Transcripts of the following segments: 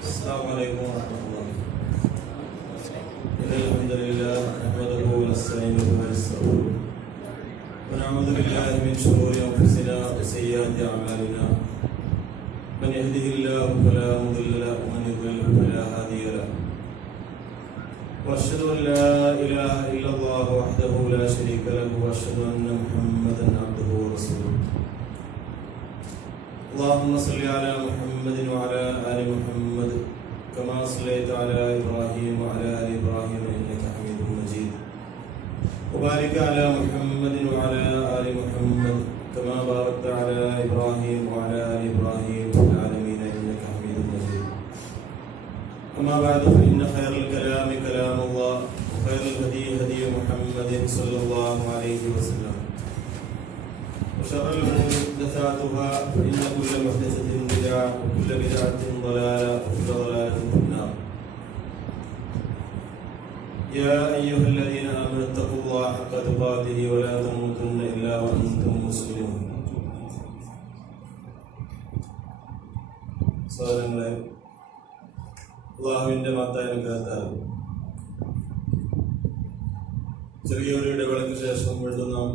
السلام عليكم ورحمة الله. إن الحمد لله نحمده ونستعينه ونستغفره ونعوذ بالله من شرور أنفسنا وسيئات أعمالنا. من يهده الله فلا مضل له ومن يضلل فلا هادي له. وأشهد أن لا إله إلا الله وحده لا شريك له وأشهد أن محمدا عبده ورسوله. اللهم صل على محمد وعلى آل محمد كما صليت على إبراهيم وعلى آل إبراهيم إنك حميد مجيد. وبارك على محمد وعلى آل محمد كما باركت على إبراهيم وعلى آل إبراهيم في العالمين إنك حميد مجيد. أما بعد فإن خير الكلام كلام الله وخير الهدي هدي محمد صلى الله عليه وسلم وشر الأمور محدثاتها فإن كل محدثة بدعة وكل بدعة ضلالة وكل ضلالة في النار. يا أيها الذين آمنوا اتقوا الله حق تقاته ولا تموتن إلا وأنتم مسلمون. സഹോദരങ്ങളെ, അല്ലാഹുവിന്റെ മഹത്തായ അനുഗ്രഹത്താൽ ചെറിയൊരു ഇടവേളയ്ക്ക് ശേഷം വീണ്ടും നാം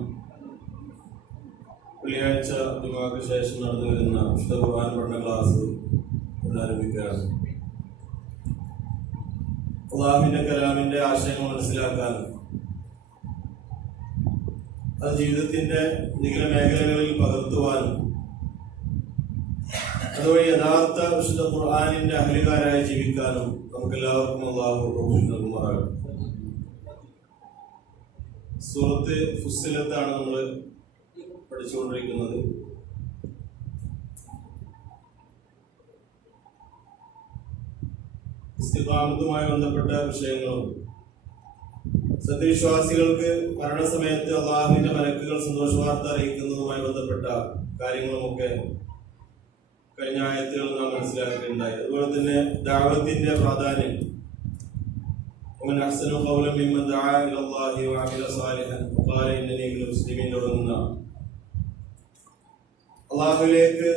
വെള്ളിയാഴ്ച ജുമുഅക്ക് ശേഷം നടന്നു വരുന്ന വിശുദ്ധ ഖുർആൻ പഠന ക്ലാസ് പുനരാരംഭിക്കുകയാണ്. അല്ലാഹുവിന്റെ കലാമിന്റെ ആശയങ്ങൾ മനസ്സിലാക്കാൻ, അത് ജീവിതത്തിന്റെ നിഖില മേഖലകളിൽ പകർത്തുവാനും അതുവഴി യഥാർത്ഥ വിശുദ്ധ ഖുർആനിന്റെ അഹ്ലുകാരായി ജീവിക്കാനും നമുക്കെല്ലാവർക്കും അല്ലാഹു തൗഫീഖ് നൽകുമാറാകട്ടെ. സൂറത്ത് ഫുസ്സിലത്താണ് നമ്മൾ പഠിച്ചുകൊണ്ടിരിക്കുന്നത്. ഇസ്തിഖാമത്തുമായി ബന്ധപ്പെട്ട വിഷയങ്ങളും സത്യവിശ്വാസികൾക്ക് മരണസമയത്ത് അല്ലാഹുവിന്റെ മലക്കുകൾ സന്തോഷവാർത്ത അറിയിക്കുന്നതുമായി ബന്ധപ്പെട്ട കാര്യങ്ങളുമൊക്കെ കഴിഞ്ഞ ആയത്തുകൾ നാം മനസ്സിലാക്കിയിട്ടുണ്ടായി. അതുപോലെ തന്നെ ദഅവത്തിന്റെ പ്രാധാന്യം, വമൻ അഹ്സനു ഖൗലൻ മിമ്മൻ ദഅാ ഇലല്ലാഹി വഅമില സാലിഹൻ വഖാല ഇന്നനീ മിനൽ മുസ്ലിമീൻ തുടങ്ങുന്ന അല്ലാഹുവിലേക്ക്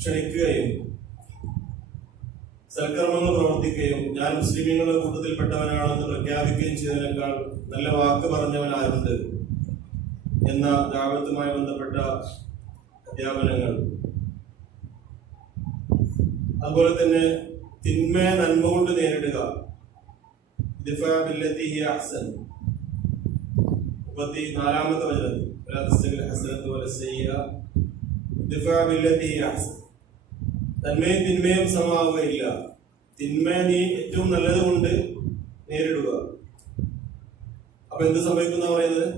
ക്ഷണിക്കുകയും സൽക്കർമ്മങ്ങൾ പ്രവർത്തിക്കുകയും ഞാൻ മുസ്ലിമീങ്ങളുടെ കൂട്ടത്തിൽപ്പെട്ടവനാണെന്ന് പ്രഖ്യാപിക്കുകയും ചെയ്തതിനേക്കാൾ നല്ല വാക്ക് പറഞ്ഞവൻ ആരുണ്ട് എന്ന ദഅവത്തുമായി ബന്ധപ്പെട്ട അധ്യാപനങ്ങൾ, അതുപോലെ തന്നെ തിന്മയെ നന്മ കൊണ്ട് നേരിടുക, ദിഫാ ബില്ലത്തി ഹിയ അഹ്സൻ, 34ാമത്തെ വചനത്തിൽ വലാ തസ്തവിൽ ഹസനത്തു വല സയ്യിഅ ദിഫാ ബില്ലത്തി ഹിയ അഹ്സൻ, നന്മയും തിന്മയും സമാവുകയില്ല, തിന്മയെ നീ ഏറ്റവും നല്ലത് കൊണ്ട് നേരിടുക. അപ്പൊ എന്ത് സംഭവിക്കുന്ന പറയുന്നത്,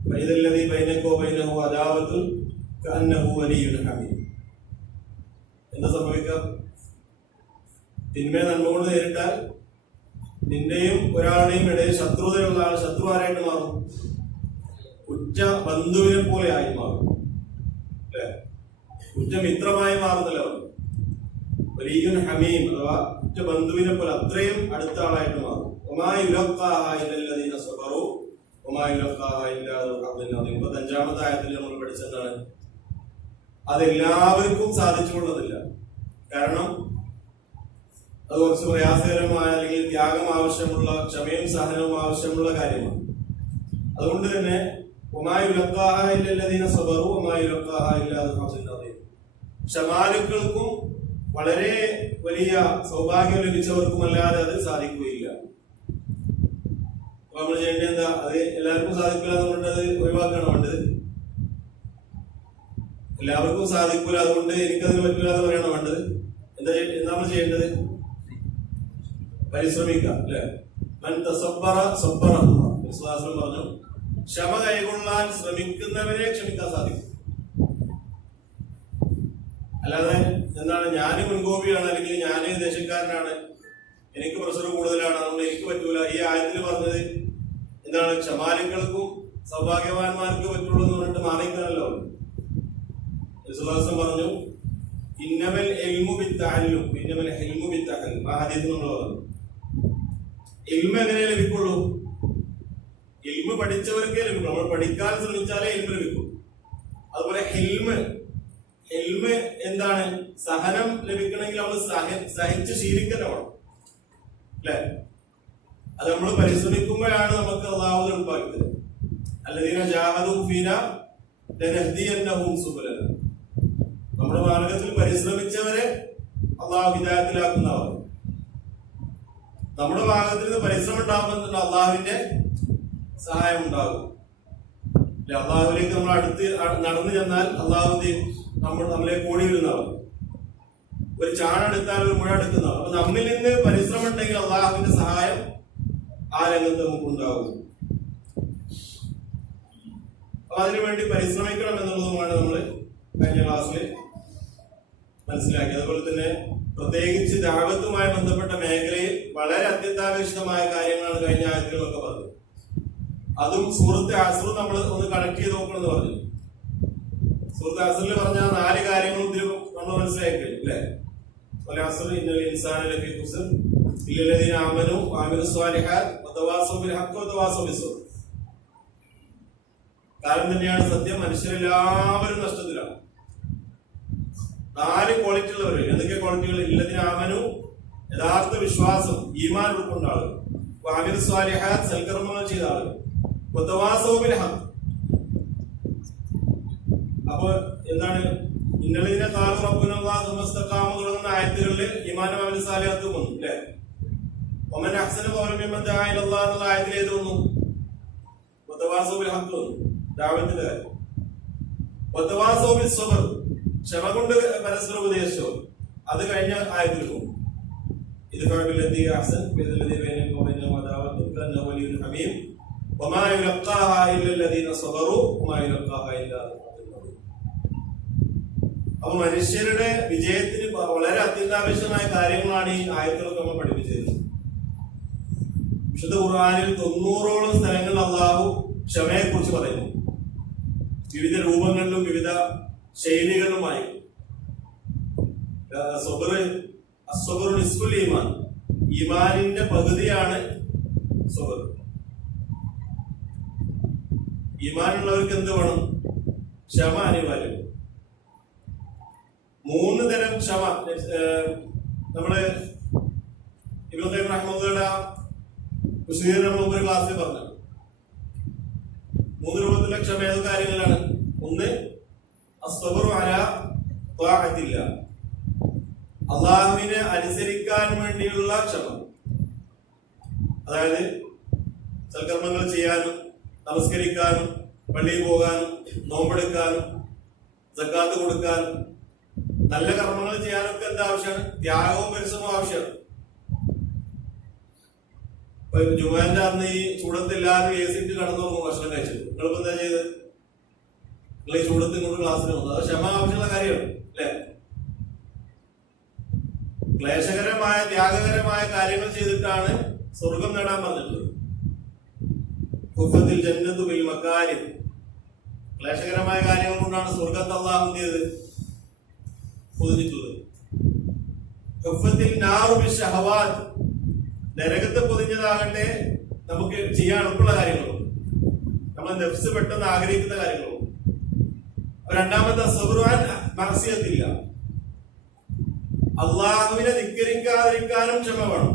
ഫൈദല്ലദീ ബൈനക വബൈനഹു അദാവത്തുൻ കഅന്നഹു വലിയ്യുൻ ഹമീം. എന്താ സംഭവിക്കുക? തിന്മയെ നന്മ കൊണ്ട് നേരിട്ടാൽ നിന്റെയും ഒരാളുടെയും ഇടയിൽ ശത്രുതയുള്ള ആൾ ശത്രു ആരായിട്ട് മാറും? ഉറ്റ ബന്ധുവിനെ പോലെ ആയി മാറും, അല്ലെ? ഉറ്റ മിത്രമായി മാറുന്നല്ലോ. വലിയ്യുൻ ഹമീം അഥവാ ഉറ്റ ബന്ധുവിനെ പോലെ അത്രയും അടുത്ത ആളായിട്ട് മാറും. വമാ യുലഖാഹാ ഇല്ലല്ലദീന സബറൂ വമാ യുലഖാഹാ ഇല്ലാ ദു ഹദ്ദിൻ അദീം. 35ാമത്തെ ആയത്തിൽ നമ്മൾ പഠിച്ചതാണ്, അതെല്ലാവർക്കും സാധിച്ചുകൊള്ളതില്ല. കാരണം അത് കുറച്ച് പ്രയാസകരമായ അല്ലെങ്കിൽ ത്യാഗം ആവശ്യമുള്ള, ക്ഷമയും സഹനവും ആവശ്യമുള്ള കാര്യമാണ്. അതുകൊണ്ട് തന്നെ വമാ യുലഖാഹാ ഇല്ലല്ലദീന സബറൂ വമാ യുലഖാഹാ ഇല്ലാ ദു ഹദ്ദിൻ അദീം, ക്ഷമാലുക്കൾക്കും വളരെ വലിയ സൗഭാഗ്യം ലഭിച്ചവർക്കുമല്ലാതെ അത് സാധിക്കുകയില്ല. അപ്പൊ നമ്മൾ ചെയ്യേണ്ടത് എന്താ? അത് എല്ലാവർക്കും സാധിക്കില്ല എന്നുകൊണ്ട് അത് ഒഴിവാക്കണം വേണ്ടത്. എല്ലാവർക്കും സാധിക്കൂല, അതുകൊണ്ട് എനിക്കതിന് പറ്റില്ല എന്ന് പറയണം വേണ്ടത്. എന്താ നമ്മൾ ചെയ്യേണ്ടത്? പരിശ്രമിക്കാം, അല്ലെ? മൻ തസബ്ബറ സബ്ബറഹു വിശ്വാസം പറഞ്ഞു, ക്ഷമ കൈകൊള്ളാൻ ശ്രമിക്കുന്നവരെ ക്ഷമിക്കാൻ സാധിക്കും. അല്ലാതെ എന്താണ്, ഞാൻ മുൻകോപിയാണ് അല്ലെങ്കിൽ ഞാൻ ദേശക്കാരനാണ്, എനിക്ക് പ്രഷർ കൂടുതലാണ്, അതുകൊണ്ട് എനിക്ക് പറ്റൂല. ഈ ആയത്തിൽ പറഞ്ഞത് എന്താണ്? ക്ഷമാലുക്കൾക്കും സൗഭാഗ്യവാന്മാർക്ക് പറ്റുള്ളൂ എന്ന് പറഞ്ഞിട്ട് മാറിക്കാണല്ലോ. വിശ്വാസം പറഞ്ഞു, ഇന്നമൽ ഇൽമു ബിത്തഅല്ലും ഇന്നമൽ ഇൽമു ബിത്തഅല്ലും. ആ ഹദീസ് നമ്മൾ പറഞ്ഞു. ഇൽമ എങ്ങനെ ലഭിക്കുള്ളൂ? ഇൽമ പഠിച്ചവർക്കേ ലഭിക്കും. നമ്മൾ പഠിക്കാൻ ശ്രമിച്ചാലേ ഇൽമ ലഭിക്കും. അതുപോലെ ഹിൽമ് ഇൽമ് എന്താണ്? സഹനം ലഭിക്കണമെങ്കിൽ നമ്മൾ സഹിച്ച് ശീലിക്കുന്ന വേണം, അല്ലെ? അത് നമ്മൾ പരിശ്രമിക്കുമ്പോഴാണ് നമുക്ക് അള്ളാഹു എളുപ്പമാക്കിയത്. അല്ലദീന ജാഹദൂ ഫീനാ ലനഹ്ദിയന്നഹും സുബലന. നമ്മുടെ മാർഗത്തിൽ പരിശ്രമിച്ചവരെ അള്ളാഹു ഹിദായത്തിലാക്കുന്നവർ. നമ്മുടെ ഭാഗത്തിൽ നിന്ന് പരിശ്രമം ഉണ്ടാകുമ്പോൾ അള്ളാഹുവിന്റെ സഹായം ഉണ്ടാകും. അള്ളാഹുവിലേക്ക് നമ്മൾ അടുത്ത് നടന്നു ചെന്നാൽ അള്ളാഹുവിന്റെ നമ്മളെ കൂടി വരുന്നവർ. ഒരു ചാണെടുത്താൽ ഒരു മുഴ എടുക്കുന്നവർ. അപ്പൊ നമ്മിൽ നിന്ന് പരിശ്രമം ഉണ്ടെങ്കിൽ അള്ളാഹുവിന്റെ സഹായം ആ രംഗത്ത് നമുക്ക് ഉണ്ടാകും. അപ്പൊ അതിനുവേണ്ടി പരിശ്രമിക്കണം എന്നുള്ളതുമാണ് നമ്മൾ കഴിഞ്ഞ ക്ലാസ്സിൽ മനസ്സിലാക്കി. അതുപോലെ തന്നെ പ്രത്യേകിച്ച് ദഅവത്തുമായി ബന്ധപ്പെട്ട മേഖലയിൽ വളരെ അത്യന്താപേക്ഷിതമായ കാര്യങ്ങളാണ് കഴിഞ്ഞ ആയത്തുകളൊക്കെ പറഞ്ഞത്. അതും സൂറത്ത് അസ്ർ നമ്മൾ ഒന്ന് കണക്ട് ചെയ്ത് നോക്കണമെന്ന് പറഞ്ഞു. സൂറത്ത് അസ്റിൽ പറഞ്ഞ 4 കാര്യങ്ങളും ഇതിൽ നമ്മൾ മനസ്സിലാക്കി അല്ലേ? അസ്ർ ഇന്നൽ ഇൻസാന ലഫീ ഖുസ്ർ ഇല്ലല്ലദീന ആമനൂ വഅമിലുസ് സ്വാലിഹാത്ത് വതവാസൗ ബിൽ ഹഖ് വതവാസൗ ബിസ്സബ്ർ. കാരണം തന്നെയാണ് സത്യം, മനുഷ്യരെല്ലാവരും നഷ്ടത്തിലാണ്. 4 ക്വാളിറ്റി ഉള്ളവർ. എന്തൊക്കെ ക്വാളിറ്റികൾ? ഇല്ലദീന ആമനൂ, യഥാർത്ഥ വിശ്വാസം, ഈമാൻ ഉൾക്കൊണ്ട ആളുകൾ. വഅമിലുസ് സ്വാലിഹാത്ത്, സൽക്കർമ്മങ്ങൾ ചെയ്ത ആളുകൾ. വതവാസൗ ബിൽ ഹഖ്. അപ്പൊ എന്താണ്? ഇന്നല്ലദീന ഖാലൂ റബ്ബുനല്ലാഹു സുമ്മ ഇസ്തഖാമു തുടങ്ങുന്ന ആയത്തുകളിൽ ഈമാനും അമലും സാലിഹാത്തും വന്നു അല്ലേ? വമൻ അഹ്സന ഖൗലൻ മിമ്മൻ ദഅ ഇലല്ലാഹ് എന്നുള്ള ആയത്തിൽ ഏത് വന്നു? വതവാസൗ ബിൽ ഹഖ് വന്നു. ദഅവത്തിന്റെ കാര്യം. വതവാസൗ ബിസ് സബ്ർ, ക്ഷമ കൊണ്ട് പരസ്പര ഉപദേശിച്ചു. അത് കഴിഞ്ഞ ആയത്തിൽ വന്നു. ഇദ്ഫഅ ബില്ലദീ അഹ്സൻ ബില്ലദീ ബൈനക വബൈനഹു അദാവത്തുൻ കഅന്നഹു വലിയ്യുൻ ഹമീം വമാ യുലഖാഹാ ഇല്ലല്ലദീന സബറൂ വമാ യുലഖാഹാ ഇല്ലാ ദൂ അദ്ദിൻ. അപ്പൊ മനുഷ്യരുടെ വിജയത്തിന് വളരെ അത്യന്താപേക്ഷിതമായ കാര്യങ്ങളാണ് ഈ ആയത്തുകളൊക്കെ നമ്മൾ പഠിപ്പിച്ചത്. വിശുദ്ധ ഖുർആനിൽ 90ഓളം സ്ഥലങ്ങളിൽ അള്ളാഹു ക്ഷമയെ കുറിച്ച് പറയുന്നു. വിവിധ രൂപങ്ങളിലും വിവിധ ശൈലികളുമായി. അസ്സബ്റു നിസ്ഫുൽ ഈമാൻ, ഈമാനിന്റെ പകുതിയാണ് സബർ. ഈമാനുള്ളവർക്ക് എന്ത് വേണം? ക്ഷമ അനിവാര്യം. 3 തരം ക്ഷമ നമ്മള് ഇബ്നു ഖയ്യിം റഹ്മത്തുള്ളാഹിയുടെ വിശദീകരണം ഒരു ക്ലാസ്സിൽ പറഞ്ഞു. 3 രൂപത്തിലെ ക്ഷമ ഏത് കാര്യങ്ങളിലാണ്? ഒന്ന് അസ്സബ്റു അലാ ത്വാഅത്തില്ലാ, അള്ളാഹുവിനെ അനുസരിക്കാൻ വേണ്ടിയുള്ള ക്ഷമ. അതായത് സൽക്കർമ്മങ്ങൾ ചെയ്യാനും നമസ്കരിക്കാനും പള്ളിയിൽ പോകാനും നോമ്പെടുക്കാനും സക്കാത്ത് കൊടുക്കാനും നല്ല കർമ്മങ്ങൾ ചെയ്യാനൊക്കെ എന്താ ആവശ്യമാണ്? ത്യാഗവും പരിശ്രമവും ആവശ്യമാണ്. ജുമാന്റെ അന്ന് ഈ ചൂടത്തില്ലാതെ ഏസിട്ട് കടന്നുറങ്ങും ഭക്ഷണം കഴിച്ചത്. നിങ്ങളിപ്പോ എന്താ ചെയ്ത്? നിങ്ങൾ ഈ ചൂടത്ത് ഇങ്ങോട്ട് ക്ലാസ്സിന് വന്നു. അത് ക്ഷമ ആവശ്യമുള്ള കാര്യമാണ് അല്ലെ? ക്ലേശകരമായ ത്യാഗകരമായ കാര്യങ്ങൾ ചെയ്തിട്ടാണ് സ്വർഗം നേടാൻ പറഞ്ഞിട്ടുള്ളത്. ഖുഫത്തിൽ ജന്നത്തു ബിൽ മകാരിം, ക്ലേശകരമായ കാര്യങ്ങൾ കൊണ്ടാണ് സ്വർഗത്തെ അല്ലാഹു ചെയ്തത് പൊതിഞ്ഞിട്ടുള്ളത്. ഖുഫത്തിൽ നാറു ബിശ്ശഹവാത്ത്, നരകത്തെ പൊതിഞ്ഞതാകട്ടെ നമുക്ക് ചെയ്യാൻ എളുപ്പമുള്ള കാര്യങ്ങളും നമ്മൾ നഫ്സ് പെട്ടെന്ന് ആഗ്രഹിക്കുന്ന കാര്യങ്ങളും. രണ്ടാമത്തെ സബ്റുൻ മഅസിയത്തില്ല, അള്ളാഹുവിനെ ധിക്കരിക്കാതിരിക്കാനും ക്ഷമ വേണം.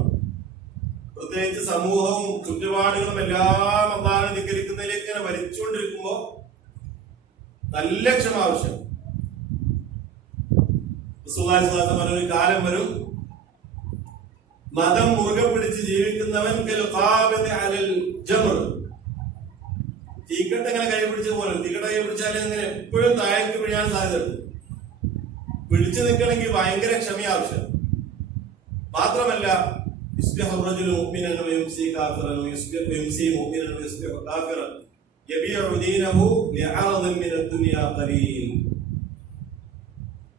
പ്രത്യേകിച്ച് സമൂഹവും ചുറ്റുപാടുകളും എല്ലാം അള്ളാഹുവിനെ ധിക്കരിക്കുന്നതിലേക്ക് ഇങ്ങനെ വലിച്ചുകൊണ്ടിരിക്കുമ്പോ നല്ല ക്ഷമ ആവശ്യം. ഒരു കാലം വരും, മതം മുറുകെ പിടിച്ച് ജീവിക്കുന്നവൻ തീക്കട്ട എങ്ങനെ കൈ പിടിച്ച പോലെ, തീക്കട്ട കൈ പിടിച്ചാൽ ഇങ്ങനെ എപ്പോഴും താഴേക്ക് വീഴാൻ സാധ്യതയുണ്ട്. പിടിച്ചു നിൽക്കണമെങ്കിൽ ഭയങ്കര ക്ഷമ ആവശ്യം. മാത്രമല്ല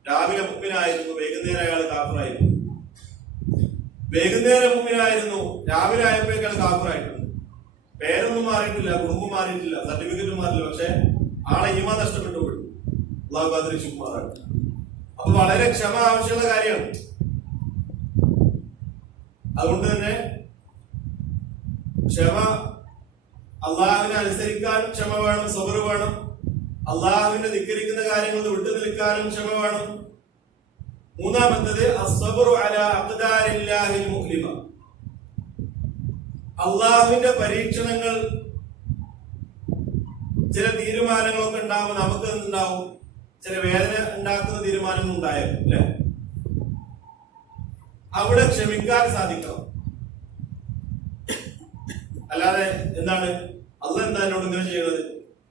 രാവിലെ മുഅ്മിനായിരുന്നു, വൈകുന്നേരം അയാൾ കാഫിറായിരുന്നു. വൈകുന്നേരം മുഅ്മിനായിരുന്നു, രാവിലെ ആയപ്പോഴേക്കാൾ കാഫിറായിട്ടുണ്ട്. പേരൊന്നും മാറിയിട്ടില്ല, കുടുംബം മാറിയിട്ടില്ല, സർട്ടിഫിക്കറ്റ് മാറില്ല, പക്ഷെ ആളെ ഈമാൻ നഷ്ടപ്പെട്ടു പോയി. അല്ലാഹു കാത്തിരക്ഷിക്കുമാറാകട്ടെ. അപ്പൊ വളരെ ക്ഷമ ആവശ്യമുള്ള കാര്യമാണ്. അതുകൊണ്ട് തന്നെ ക്ഷമ, അള്ളാഹുവിനെ അനുസരിക്കാൻ ക്ഷമ വേണം, സബർ വേണം. അള്ളാഹുവിനെ ധിക്കരിക്കുന്ന കാര്യങ്ങൾ വിട്ടു നിൽക്കാനും ക്ഷമ വേണം. മൂന്നാമത്തത് അസ്സബ്റു അലാ അഖ്ദാരില്ലാഹിൽ മുഅ്ലിമ. അള്ളാഹുവിന്റെ പരീക്ഷണങ്ങൾ, ചില തീരുമാനങ്ങളൊക്കെ ഉണ്ടാവുമ്പോൾ നമുക്ക് ഉണ്ടാവും ചില വേദന ഉണ്ടാക്കുന്ന തീരുമാനങ്ങൾ ഉണ്ടായേക്കും അല്ലെ? അവിടെ ക്ഷമിക്കാൻ സാധിക്കണം. അല്ലാതെ എന്താണ് അള്ളാഹ് എന്താ എന്നോട് ഇങ്ങനെ ചെയ്യുന്നത്,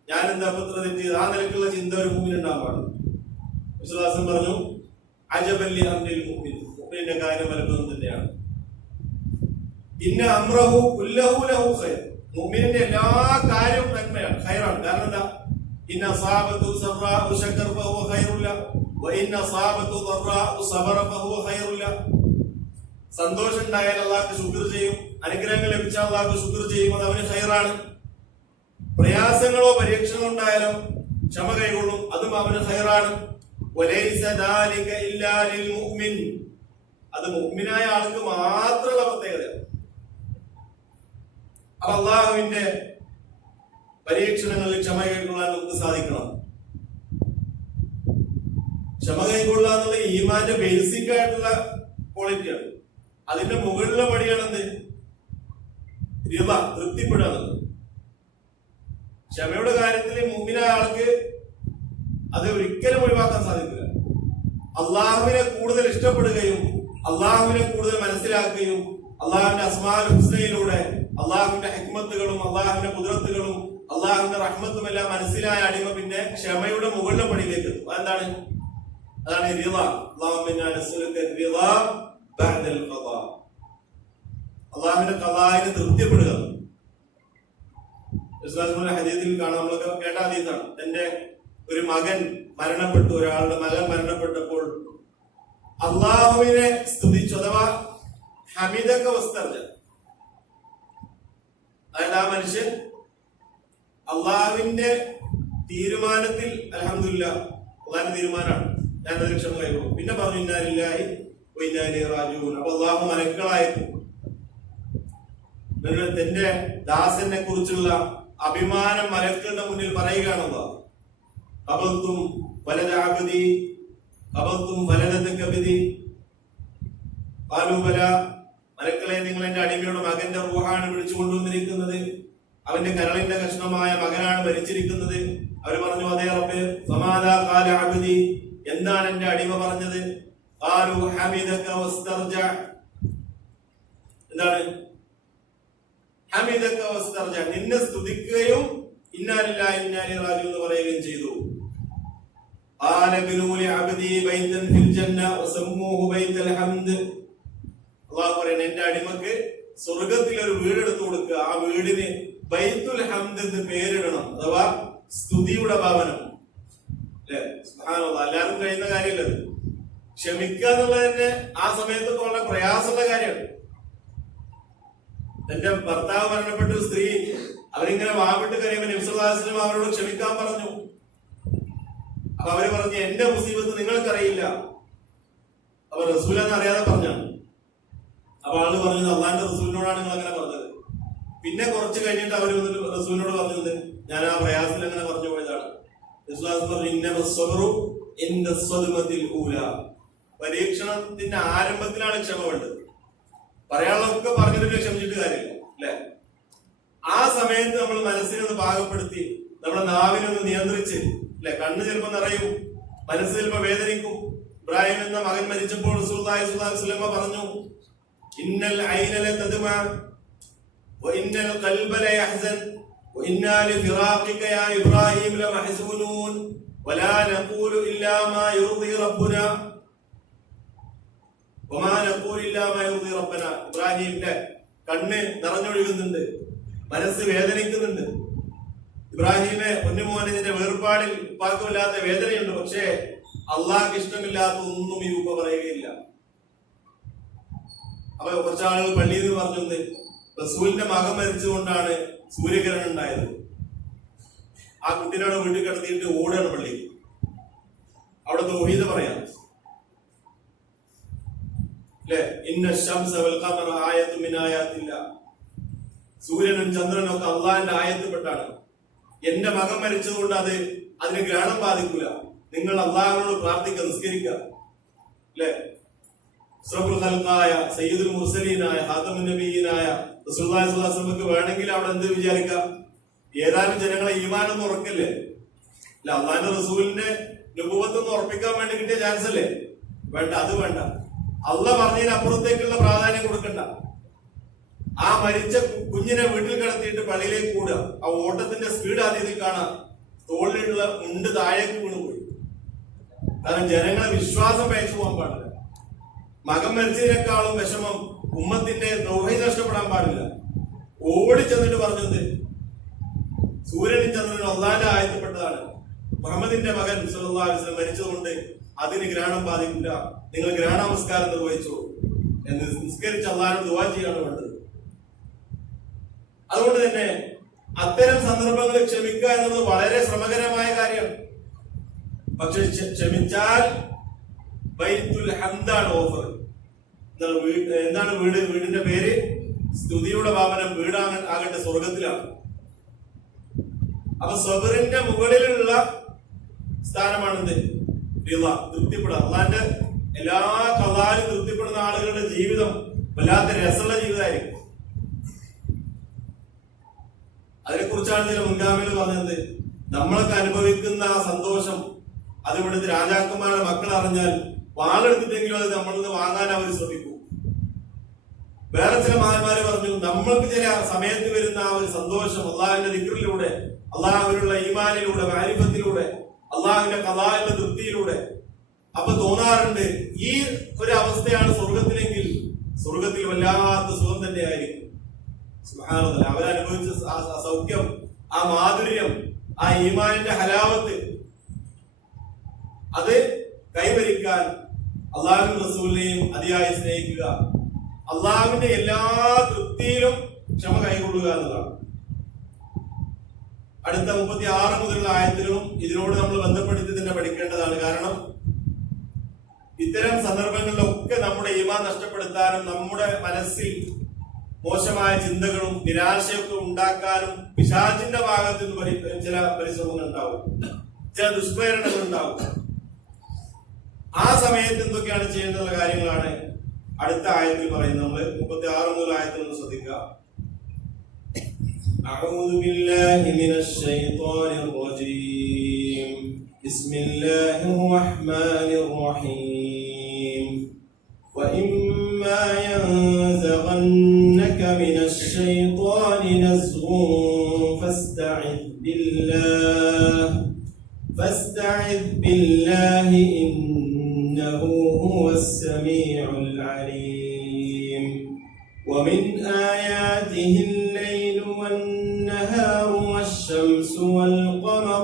ഞാൻ എന്താ പത്ര തെറ്റ്, ആ നിലക്കുള്ള ചിന്ത ഒരു മുഅ്മിന് ഉണ്ടാവാൻ പാടില്ല. വിശ്വാസം പറഞ്ഞു അജബല്ലി അംരിൽ മുഅ്മിൻ, മുഅ്മിന്റെ കാര്യം വലുപ്പം തന്നെയാണ്. ഇന്ന അംറഹു കുല്ലഹു ലഹു ഖൈർ, മുഅ്മിനിന്റെ എല്ലാ കാര്യവും നന്മയാണ്, ഖൈറാണ്. കാരണം എന്താ? ഇന്ന അസാബതു സറാഉ ശകർ ഫഹുവ ഖൈറുൻ ലഹു വ ഇന്ന അസാബതു ദറാഉ സബറ ഫഹുവ ഖൈറുൻ ലഹു. സന്തോഷം ഉണ്ടായാൽ അള്ളാഹ്ക്ക് ശുക്ർ ചെയ്യും, അനുഗ്രഹങ്ങൾ ലഭിച്ചാൽ അള്ളാഹ്ക്ക് ശുക്ർ ചെയ്യും, അത് അവന് ഖൈറാണ്. പ്രയാസങ്ങളോ പരീക്ഷണങ്ങളോ ഉണ്ടായാലോ ക്ഷമ കൈകൊള്ളും, അതും അവന് ഖൈറാണ്. വലൈസ ദാലിക ഇല്ലാ ലിൽ മുഅ്മിൻ, അത് മുഅ്മിനായ ആൾക്ക് മാത്രമുള്ള പ്രത്യേകതയാണ്. അപ്പൊ അള്ളാഹുവിന്റെ പരീക്ഷണങ്ങളിൽ ക്ഷമ കൈക്കൊള്ളാൻ നമുക്ക് സാധിക്കണം. ക്ഷമ കൈക്കൊള്ളുക എന്നുള്ളത് ഈമാന്റെ ബേസിക് ആയിട്ടുള്ള ക്വാളിറ്റിയാണ്. അതിന്റെ മുകളിലെ പടിയാണെന്ത്? റിള, തൃപ്തിപ്പെടുക. ക്ഷമയുടെ കാര്യത്തിൽ മുഅ്മിനായ ആൾക്ക് അത് ഒരിക്കലും ഒഴിവാക്കാൻ സാധിക്കില്ല. അള്ളാഹുവിനെ കൂടുതൽ ഇഷ്ടപ്പെടുകയും അള്ളാഹുവിനെ കൂടുതൽ മനസ്സിലാക്കുകയും അള്ളാഹുവിന്റെ അസ്മാഉൽ ഹുസ്നയിലൂടെ അള്ളാഹുവിന്റെ ഹിക്മത്തുകളും അള്ളാഹുവിന്റെ ഖുദ്റത്തുകളും അള്ളാഹുവിന്റെ റഹ്മത്തും എല്ലാം മനസ്സിലായ അടിമ പിന്നെ ക്ഷമയുടെ മുകളിലെ പടിയിലേക്ക് എത്തും. അതെന്താണ്? അതാണ് റിള. അല്ലാഹുമ്മ ഇന്നാ നസ്അലുക റിള ബഅദൽ ഖദാ, അള്ളാഹുവിന്റെ ഖദാഇനെ തൃപ്തിപ്പെടുക. ഹദീസിൽ കാണാം, നമ്മളൊക്കെ കേട്ട ഹദീസാണ്. തന്റെ ഒരു മകൻ മരണപ്പെട്ടു, ഒരാളുടെ മകൻ മരണപ്പെട്ടപ്പോൾ അള്ളാഹുവിനെ സ്തുതിച്ചു, അഥവാ ഹമീദക വസ്തർജ. അതായത് ആ മനുഷ്യൻ അള്ളാഹുവിന്റെ തീരുമാനത്തിൽ അൽഹംദുലില്ലാഹ്, അള്ളാഹിന്റെ തീരുമാനമാണ്, ഞാൻ അതിന് ക്ഷമ കൈകൊള്ളും. പിന്നെ പറഞ്ഞു ഇന്നാ ലില്ലാഹി വ ഇന്നാ ഇലൈഹി റാജിഊൻ. അപ്പൊ അള്ളാഹു മലക്കുകളായിരിക്കും തന്റെ ദാസനെ കുറിച്ചുള്ള അഭിമാനം മലക്കുകളുടെ മുന്നിൽ പറയുകയാണ്. അള്ളാഹു ഖബൽതും വലദ അബ്ദി ഖബൽതും വലദക ബിദി ഖാലൂ ബലാ, മലക്കളെ നിങ്ങൾ എന്റെ അടിമയുടെ മകന്റെ റൂഹാണ് വിളിച്ചു കൊണ്ടുവന്നിരിക്കുന്നത്, അവന്റെ കരളിന്റെ കഷ്ണമായ മകനാണ് ഭരിച്ചിരിക്കുന്നത്. അവര് പറഞ്ഞു അതേ റബ്ബേ. ഫമാദാ ഖാല അബ്ദി, എന്താണ് എന്റെ അടിമ പറഞ്ഞത്? ഖാലൂ ഹമിദക വസ്തർജ, എന്താണ്? ഹമിദക വസ്തർജ, നിന്നെ സ്തുതിക്കുകയും ഇന്നാ ലില്ലാഹി ഇന്നാ ഇലൈഹി റാജിഊൻ എന്ന് പറയുകയും ചെയ്തു. ഖാല ബിനൂ ലിഅബ്ദി ബൈതൻ ഫിൽ ജന്ന വസമ്മൂഹു ബൈതൽ ഹംദ്. അല്ലാഹു പറയുന്നു എന്റെ അടിമക്ക് സ്വർഗ്ഗത്തിൽ ഒരു വീടെടുത്തു കൊടുക്കുക, ആ വീടിന് ബൈത്തുൽ ഹംദ് എന്ന് പേരിടണം, അഥവാ സ്തുതിയുടെ ഭവനം. അല്ലെ? സുബ്ഹാനല്ലാഹ്, എല്ലാവർക്കും കഴിയുന്ന കാര്യമല്ല. ക്ഷമിക്കുക എന്നുള്ളത് തന്നെ ആ സമയത്തൊക്കെ വളരെ പ്രയാസമുള്ള കാര്യമാണ്. തന്റെ ഭർത്താവ് മരണപ്പെട്ട ഒരു സ്ത്രീ അവരിങ്ങനെ വാവിട്ട് കരയുമ്പോൾ നബി സല്ലല്ലാഹു അലൈഹി വസല്ലം അവരോട് ക്ഷമിക്കാൻ പറഞ്ഞു. അപ്പൊ അവര് പറഞ്ഞു എന്റെ മുസീബത്ത് നിങ്ങൾക്കറിയില്ല. അപ്പൊ റസൂലെന്ന് അറിയാതെ പറഞ്ഞാണ്. അപ്പൊ ആള് പറഞ്ഞത് അള്ളാന്റെ റസൂലിനോടാണ് നിങ്ങൾ അങ്ങനെ പറഞ്ഞത്. പിന്നെ കുറച്ച് കഴിഞ്ഞിട്ട് അവര് വന്നിട്ട് റസൂലിനോട് പറഞ്ഞത് ഞാൻ ആ പ്രയാസത്തിൽ അങ്ങനെ പറഞ്ഞു പോയതാണ്. പരീക്ഷണത്തിന്റെ ആരംഭത്തിലാണ് ക്ഷമ വേണ്ടത്. പറയാനുള്ളതൊക്കെ പറഞ്ഞിട്ട് ക്ഷമിച്ചിട്ട് കാര്യമില്ല, അല്ലെ? ആ സമയത്ത് നമ്മൾ മനസ്സിനൊന്ന് പാകപ്പെടുത്തി നമ്മുടെ നാവിനൊന്ന് നിയന്ത്രിച്ച്, അല്ലെ? കണ്ണ് ചിലപ്പോ നിറയും, മനസ്സ് ചിലപ്പോ വേദനിക്കും. ഇബ്രാഹിം എന്ന മകൻ മരിച്ചപ്പോൾ റസൂലുള്ളാഹി സ്വല്ലല്ലാഹു അലൈഹി വസല്ലം പറഞ്ഞു ഇന്നൽ ഐന ലതദ്മ വഇന്നൽ ഖൽബ ലയഹ്സൻ വഇന്നാ ലിഫിറാഖിക യാ ഇബ്രാഹിം ലമഹ്സൂനൂൻ വലാ നഖൂലു ഇല്ലാ മാ യുർദി റബ്ബുനാ വമാ നഖൂലു ഇല്ലാ മാ യുർദി റബ്ബനാ. ഇബ്രാഹിമിന്റെ കണ്ണ് നിറഞ്ഞൊഴുകുന്നുണ്ട്, മനസ്സ് വേദനിക്കുന്നുണ്ട്. ഇബ്രാഹിമെ പൊന്നുമോനെ, നിന്റെ വേർപാടിൽ ഉപ്പാക്കുമില്ലാത്ത വേദനയുണ്ട്, പക്ഷേ അള്ളാഹ്ക്ക് ഇഷ്ടമില്ലാത്ത ഒന്നും ഈ ഉപ്പ പറയുകയില്ല. അപ്പൊ കുറച്ചാളുകൾ പള്ളിയിൽ നിന്ന് പറഞ്ഞത് റസൂലിന്റെ മകൻ മരിച്ചുകൊണ്ടാണ് സൂര്യഗ്രഹണം ഉണ്ടായത്. ആ കുട്ടീനോട് വീട്ടിൽ കിടത്തിയിട്ട് ഓടാണ് പള്ളി. അവിടെ തൗഹീദ് പറയാം, അല്ലെ? ഇന്ന ശംസ വൽ ഖമറ ആയത്തുൻ മിൻ ആയാത്തില്ലാ. സൂര്യനും ചന്ദ്രനും ഒക്കെ അള്ളാഹിന്റെ ആയത്തിൽപ്പെട്ടാണ്. എന്റെ മകൻ മരിച്ചതുകൊണ്ട് അത് അതിന് ഗ്രഹണം ബാധിക്കൂല. നിങ്ങൾ അള്ളാഹുവിനോട് പ്രാർത്ഥിക്കുക, നിസ്കരിക്കുക. അല്ലെ, അഷ്റഫുൽ ഖൽഖായ സയ്യിദുൽ മുർസലീനായ ഖാതമുൻ നബിയ്യീനായ റസൂലുള്ളാഹി സ്വല്ലല്ലാഹു അലൈഹി വസല്ലമക്ക് വേണമെങ്കിൽ അവിടെ എന്ത് വിചാരിക്കാം? ഏതാനും ജനങ്ങളെ ഈമാനൊന്നും ഉറക്കല്ലേ? അല്ല, അള്ളാഹിന്റെ റസൂലിന്റെ നുബുവത്തൊന്ന് ഉറപ്പിക്കാൻ വേണ്ടി കിട്ടിയ ചാൻസ് അല്ലേ? വേണ്ട, അത് വേണ്ട. അള്ളാഹ് പറഞ്ഞതിന് അപ്പുറത്തേക്കുള്ള പ്രാധാന്യം കൊടുക്കണ്ട. ആ മരിച്ച കുഞ്ഞിനെ വീട്ടിൽ കിടത്തിയിട്ട് പള്ളിയിലേക്ക് കൂടുക. ആ ഓട്ടത്തിന്റെ സ്പീഡ് ആദ്യത്തിൽ കാണാം. തോളിലുള്ള മുണ്ട് താഴേക്ക് വീണുപോയി. കാരണം ജനങ്ങളെ വിശ്വാസം പയച്ചു പോകാൻ പാടില്ല. മകൻ മരിച്ചതിനേക്കാളും വിഷമം ഉമ്മത്തിന്റെ തൗഹീദ് നഷ്ടപ്പെടാൻ പാടില്ല. ഓടിച്ചെന്നിട്ട് പറഞ്ഞത് സൂര്യനും ചന്ദ്രനും അല്ലാഹുവിന്റെ ആയത്തിൽപ്പെട്ടതാണ്. മുഹമ്മദിന്റെ മകൻ സല്ലല്ലാഹു അലൈഹി വസല്ലം മരിച്ചതുകൊണ്ട് അതിന് ഗ്രഹണം ബാധിക്കില്ല, നിങ്ങൾ ഗ്രഹണ നമസ്കാരം നിർവഹിച്ചു എന്ന് നിസ്കരിച്ച് അല്ലാഹുവിനോട് ദുആ ചെയ്യാണ് വേണ്ടത്. അതുകൊണ്ട് തന്നെ അത്തരം സന്ദർഭങ്ങളിൽ ക്ഷമിക്കുക എന്നത് വളരെ ശ്രമകരമായ കാര്യമാണ്. പക്ഷെ ക്ഷമിച്ചാൽ ബൈത്തുൽ ഹംദാണ് ഓഫർ. എന്താണ് വീട്? വീടിന്റെ പേര് സ്തുതിയുടെ ഭവനം. വീടാകട്ടെ സ്വർഗത്തിലാണ്. അപ്പൊ സബറിന്റെ മുകളിലുള്ള സ്ഥാനമാണെന്ത്? റിള, തൃപ്തിപ്പെടുക. അള്ളാന്റെ എല്ലാ ഖദാലും തൃപ്തിപ്പെടുന്ന ആളുകളുടെ ജീവിതം വല്ലാത്ത രസമുള്ള ജീവിതമായിരിക്കും. അതിനെക്കുറിച്ചാണ് ചില മുൻഗാമികൾ പറഞ്ഞത്. നമ്മളൊക്കെ അനുഭവിക്കുന്ന ആ സന്തോഷം അത് ഇവിടുത്തെ രാജാക്കന്മാരുടെ മക്കൾ അറിഞ്ഞാൽ വാളെടുത്തിട്ടെങ്കിലും അത് നമ്മളിൽ നിന്ന് വാങ്ങാൻ അവർ ശ്രമിക്കും. വേറെ ചില മഹാന്മാര് പറഞ്ഞു, നമ്മൾക്ക് ചില സമയത്ത് വരുന്ന ആ ഒരു സന്തോഷം അള്ളാഹുവിന്റെ ദിക്റിലൂടെ, അള്ളാഹുവിനുള്ള ഈമാനിലൂടെ, മാരിഫത്തിലൂടെ, അള്ളാഹുവിന്റെ ഖദാഇന്റെ തൃപ്തിയിലൂടെ അപ്പൊ തോന്നാറുണ്ട് ഈ ഒരു അവസ്ഥയാണ് സ്വർഗത്തിലെങ്കിൽ സ്വർഗത്തിൽ വല്ലാത്ത സുഖം തന്നെയായിരിക്കും. സുബ്ഹാനല്ലാഹ്, അവരനുഭവിച്ച ആ സൗഖ്യം, ആ മാധുര്യം, ആ ഈമാനിന്റെ ഹലാവത്ത്, അത് കൈവരിക്കാൻ അള്ളാഹുവിന്റെ റസൂലിനെയും അതിയായി സ്നേഹിക്കുക, അള്ളാഹുവിന്റെ എല്ലാ തൃപ്തിയിലും ക്ഷമ കൈകൊള്ളുക എന്നതാണ്. അടുത്ത 36 മുതലുള്ള ആയത്തുകളും ഇതിനോട് നമ്മൾ ബന്ധപ്പെടുത്തി തന്നെ പഠിക്കേണ്ടതാണ്. കാരണം ഇത്തരം സന്ദർഭങ്ങളിലൊക്കെ നമ്മുടെ ഈമാൻ നഷ്ടപ്പെടുത്താനും നമ്മുടെ മനസ്സിൽ മോശമായ ചിന്തകളും നിരാശയൊക്കെ ഉണ്ടാക്കാനും പിശാചിന്റെ ഭാഗത്ത് നിന്ന് ചില പരിശ്രമങ്ങൾ ഉണ്ടാവും, ചില ദുഷ്പ്രേരണകൾ ഉണ്ടാവും. ആ സമയത്ത് എന്തൊക്കെയാണ് ചെയ്യേണ്ടുള്ള കാര്യങ്ങളാണ് അടുത്ത ആയത്തിൽ പറയുന്നത്. നമ്മൾ 36 മുതൽ ആയത്തിൽ ഒന്ന് ശ്രദ്ധിക്കുക. أعوذ بالله من الشيطان الرجيم. بسم الله الرحمن الرحيم. وإما ينزغنك من الشيطان نزغ فاستعذ بالله إنه هو السميع العليم. ومن آياته الليل والنهار والشمس والقمر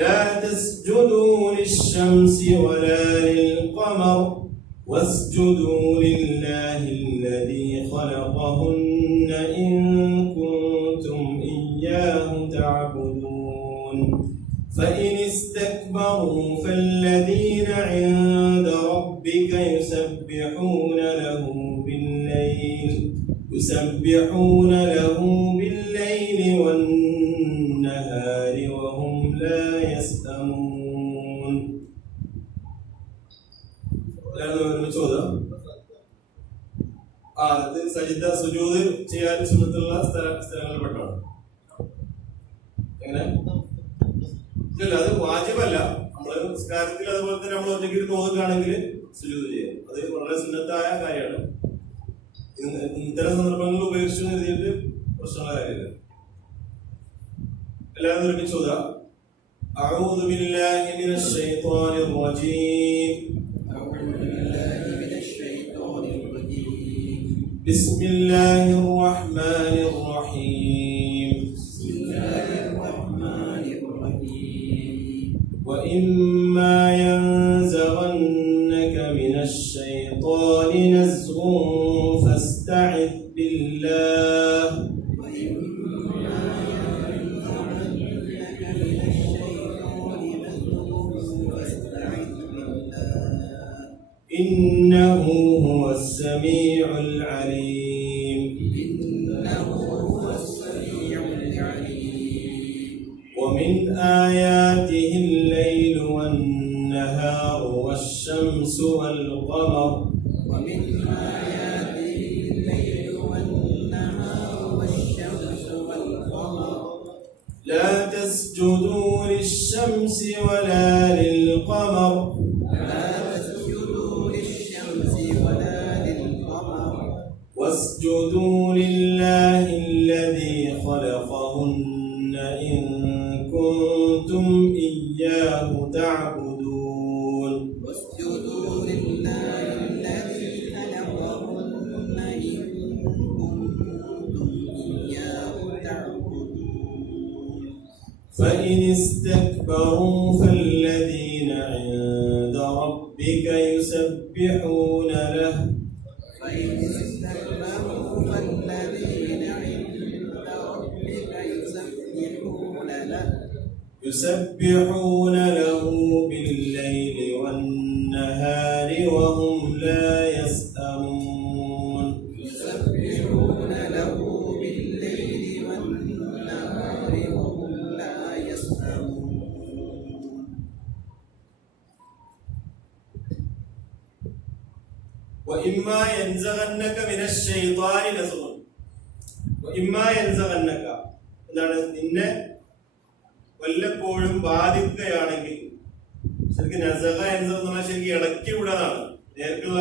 لا تسجدوا للشمس ولا للقمر واسجدوا لله الذي خلقهن إن كنتم إياه تعبدون. فإن استكبروا فالذين عند ربك يسبحون له بالليل والنهار وهم لا يسأمون. സജിദ സുജൂദ് ചെയ്യാൻ സുന്നത്തുള്ള സ്ഥലങ്ങളിൽ പെട്ടാണ്. എങ്ങനെ? ഇല്ല, അത് വാജിബല്ല. നമ്മള് നിസ്കാരത്തിൽ അതുപോലെ തന്നെ നമ്മൾ ഒറ്റയ്ക്ക് തോന്നുകയാണെങ്കിൽ സുജൂദ് ചെയ്യാം. അത് വളരെ സുന്നത്തായ കാര്യമാണ്. ഇത്തരം സന്ദർഭങ്ങളിൽ ഉപയോഗിച്ചു എഴുതിയിട്ട് പ്രശ്നമുള്ള കാര്യമില്ല. എല്ലാവരും ഒരുമിച്ച് ഓതുക. أعوذ بالله من الشيطان الرجيم. بسم الله الرحمن الرحيم. وإما ينزغنك من الشيطان نزغ فاستعذ بالله إنه هو السميع العليم. ومن ومن آياته الليل والنهار والشمس والقمر ومن آياته الليل والنهار والشمس والقمر لا تسجدوا للشمس ولا للقمر لا تسجدوا للشمس ولا للقمر واسجدوا لله الذي خلقهن إن كنتم إياه تعبدون واسجدوا لله الذي خلقهن إن كنتم إياه تعبدون فإن استكبروا فالذين عند ربك يسبحون له فإن استكبروا فالذين عند ربك يسبحون له بالليل والنهار وهم لا يسأمون يسبحون له بالليل والنهار وهم لا يسأمون وإما ينزغنك من الشيطان نزغ وإما ينزغنك എന്താണ് നിന്നെ വല്ലപ്പോഴും ബാധിക്കുകയാണെങ്കിൽ ശരിക്കും നസഗ എന്നുള്ള ശരിക്കും ഇളക്കി വിടാനാണ് നേർക്കുള്ള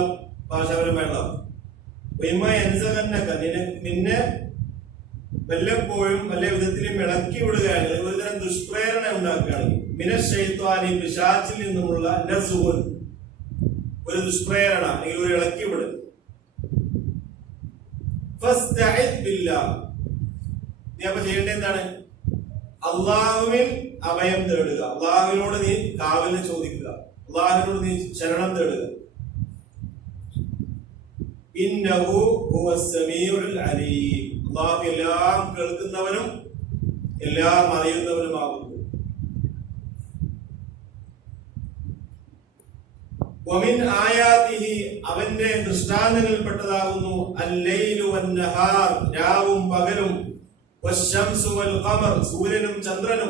ഭാഷാപരമായിട്ടുള്ള ഇമ്മ എൻസകന്നക്ക നിന്നെ വല്ലപ്പോഴും വല്ല വിധത്തിലും ഇളക്കി വിടുകയാണെങ്കിൽ ഒരുതരം ദുഷ്പ്രേരണ ഉണ്ടാക്കുകയാണെങ്കിൽ മിനശ്ശൈത്വാനി പിശാചിൽ നിന്നുമുള്ള നസുഹുൻ ഒരു ദുഷ്പ്രേരണ അല്ലെങ്കിൽ ഒരു ഇളക്കി വിടൽ ഫസ്തഇദ് ബില്ലാഹ് നീ അപ്പൊ ചെയ്യേണ്ടത് എന്താണ് അള്ളാഹുവിൽ അഭയം തേടുക അള്ളാഹുവിനോട് നീ കാവല് ചോദിക്കുക അള്ളാഹുവിനോട് നീ ശരണം തേടുക ഇന്നഹു ഹുവസ് സമീഉൽ അലീം അള്ളാഹു എല്ലാം കേൾക്കുന്നവനും എല്ലാം അറിയുന്നവനുമാകുന്നു വമിൻ ആയാതിഹി അവന്റെ ദൃഷ്ടാന്തങ്ങളിൽപ്പെട്ടതാകുന്നു അല്ലൈലു വന്നഹാർ രാവും പകലും വശംസു വൽ ഖമർ സൂര്യനും ചന്ദ്രനും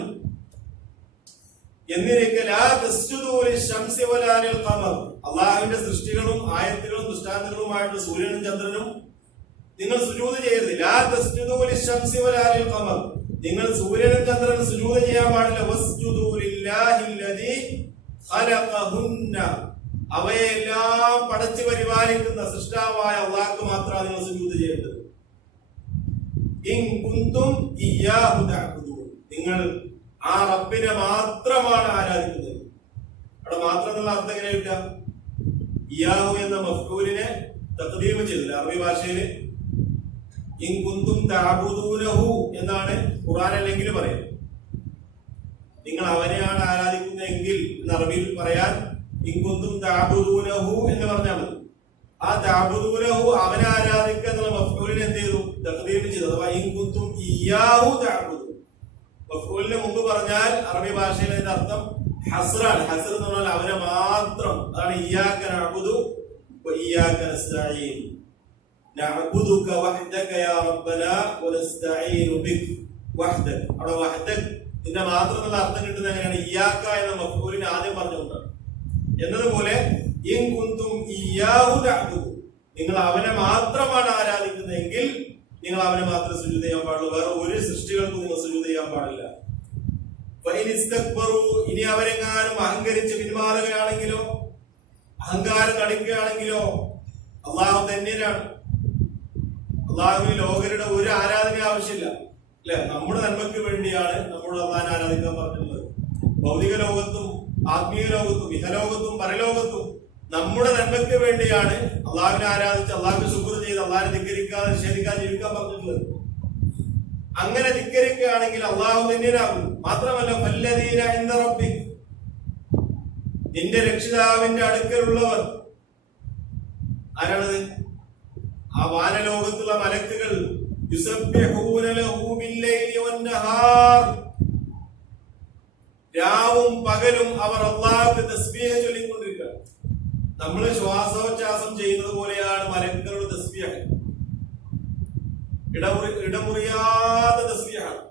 എന്നിരിക്കെ ലാ തസ്ജുദൂ ലിശംസി വലാ ലിൽ ഖമർ അല്ലാഹുവിന്റെ സൃഷ്ടികളും ആയത്തുകളും ദൃഷ്ടാന്തങ്ങളുമായിട്ട് സൂര്യനും ചന്ദ്രനും നിങ്ങൾ സുജൂദ് ചെയ്യരുത് ലാ തസ്ജുദൂ ലിശംസി വലാ ലിൽ ഖമർ നിങ്ങൾ സൂര്യനും ചന്ദ്രനും സുജൂദ് ചെയ്യാൻ പാടില്ല വസ്ജുദൂ ലില്ലാഹില്ലദീ ഖലഖഹുന്ന അവയെല്ലാം പടച്ചു പരിപാലിക്കുന്ന സൃഷ്ടാവായ അല്ലാഹുക്ക് മാത്രമാണ് നിങ്ങൾ സുജൂദ് ചെയ്യേണ്ടത് നിങ്ങൾ ആ റബ്ബിനെ മാത്രമാണ് ആരാധിക്കുന്നത് അവിടെ മാത്രം എന്നുള്ള അർത്ഥം എങ്ങനെ കിട്ടുക ഇയാഹു എന്ന മഫ്ഊലിനെ തഖ്ദീം ചെയ്തില്ല അറബി ഭാഷയില് ഇൻ കുന്തും തഅബുദൂനഹു എന്നാണ് ഖുർആൻ അല്ലെങ്കിൽ പറയുന്നത് നിങ്ങൾ അവനെയാണ് ആരാധിക്കുന്നതെങ്കിൽ എന്ന് അറബിയിൽ പറയാൻ ഇൻ കുന്തും തഅബുദൂനഹു എന്ന് പറഞ്ഞാൽ മതി ആ തഅബുദൂനഹു അവനെ ആരാധിക്കുക എന്നുള്ള മഫ്ഊലിനെ എന്ത് ചെയ്തു തഖ്ദീം ചെയ്തു അഥവാ ഇൻ കുന്തും ഇയ്യാഹു തഅബുദു മഫ്ഊലിന് മുമ്പ് പറഞ്ഞാൽ അറബി ഭാഷയിൽ അതിന്റെ അർത്ഥം ഹസ്റാണ് ഹസ്ർ എന്ന് പറഞ്ഞാൽ അവനെ മാത്രം അതാണ് ഇയ്യാക നഅബുദു വ ഇയ്യാക നസ്തഈൻ നഅബുദുക വഹ്ദക യാ റബ്ബനാ വ നസ്തഈനു ബിക വഹ്ദക അവിടെ വഹ്ദക ഇതിന്റെ മാത്രം എന്നുള്ള അർത്ഥം കിട്ടുന്നത് എങ്ങനെയാണ് ഇയ്യാക എന്ന മഫ്ഊലിനെ ആദ്യം പറഞ്ഞുകൊണ്ടാണ് എന്നതുപോലെ ഇൻ കുന്തും ഇയ്യാഹു തഅബുദു നിങ്ങൾ അവനെ മാത്രമാണ് ആരാധിക്കുന്നതെങ്കിൽ നിങ്ങൾ അവനെ മാത്രമേ സുജൂദ് ചെയ്യാൻ പാടുള്ളൂ വേറെ ഒരു സൃഷ്ടികൾക്കും നിങ്ങൾ സുജൂദ് ചെയ്യാൻ പാടില്ല ഫഇൻ ഇസ്തക്ബറു ഇനി അവരെങ്ങാനും അഹങ്കരിച്ച് പിന്മാറുകയാണെങ്കിലോ അഹങ്കാരം നടിക്കുകയാണെങ്കിലോ അള്ളാഹു തന്നെയാണ് അള്ളാഹുവിന് ലോകരുടെ ഒരു ആരാധന ആവശ്യമില്ല അല്ലെ നമ്മുടെ നന്മയ്ക്ക് വേണ്ടിയാണ് നമ്മുടെ അള്ളാഹിനെ ആരാധിക്കാൻ പറഞ്ഞിട്ടുള്ളത് ഭൗതിക ലോകത്തും ആത്മീയ ലോകത്തും ഇഹലോകത്തും പരലോകത്തും നമ്മുടെ നന്മയ്ക്ക് വേണ്ടിയാണ് അള്ളാഹുവിനെ ആരാധിച്ച് അള്ളാഹുവിനെ ശുക്ർ ചെയ്ത് അള്ളാഹിനെ ധിക്കരിക്കാതെ നിഷേധിക്കാതെ ജീവിക്കാൻ പറഞ്ഞിട്ടുള്ളത് അങ്ങനെ ധിക്കരിക്കുകയാണെങ്കിൽ അള്ളാഹു തന്നെയാകും മാത്രമല്ല ഫല്ലദീന ഇൻദ റബ്ബിക് നിന്റെ രക്ഷിതാവിന്റെ അടുക്കലുള്ളവർ ആരാണത് ആ വാനലോകത്തുള്ള മലക്കുകൾ യുസബ്ബിഹൂന ലഹു ബില്ലൈലി വന്നഹാർ രാവും പകലും അവർ അള്ളാഹുവിന്റെ തസ്ബീഹ് ചൊല്ലിക്കൊണ്ടിരിക്കുകയാണ് നമ്മൾ ശ്വാസോച്ഛ്വാസം ചെയ്യുന്നത് പോലെയാണ് മലക്കുകളുടെ തസ്ബീഹ് ഇടമുറിയാത്ത തസ്ബീഹാണ്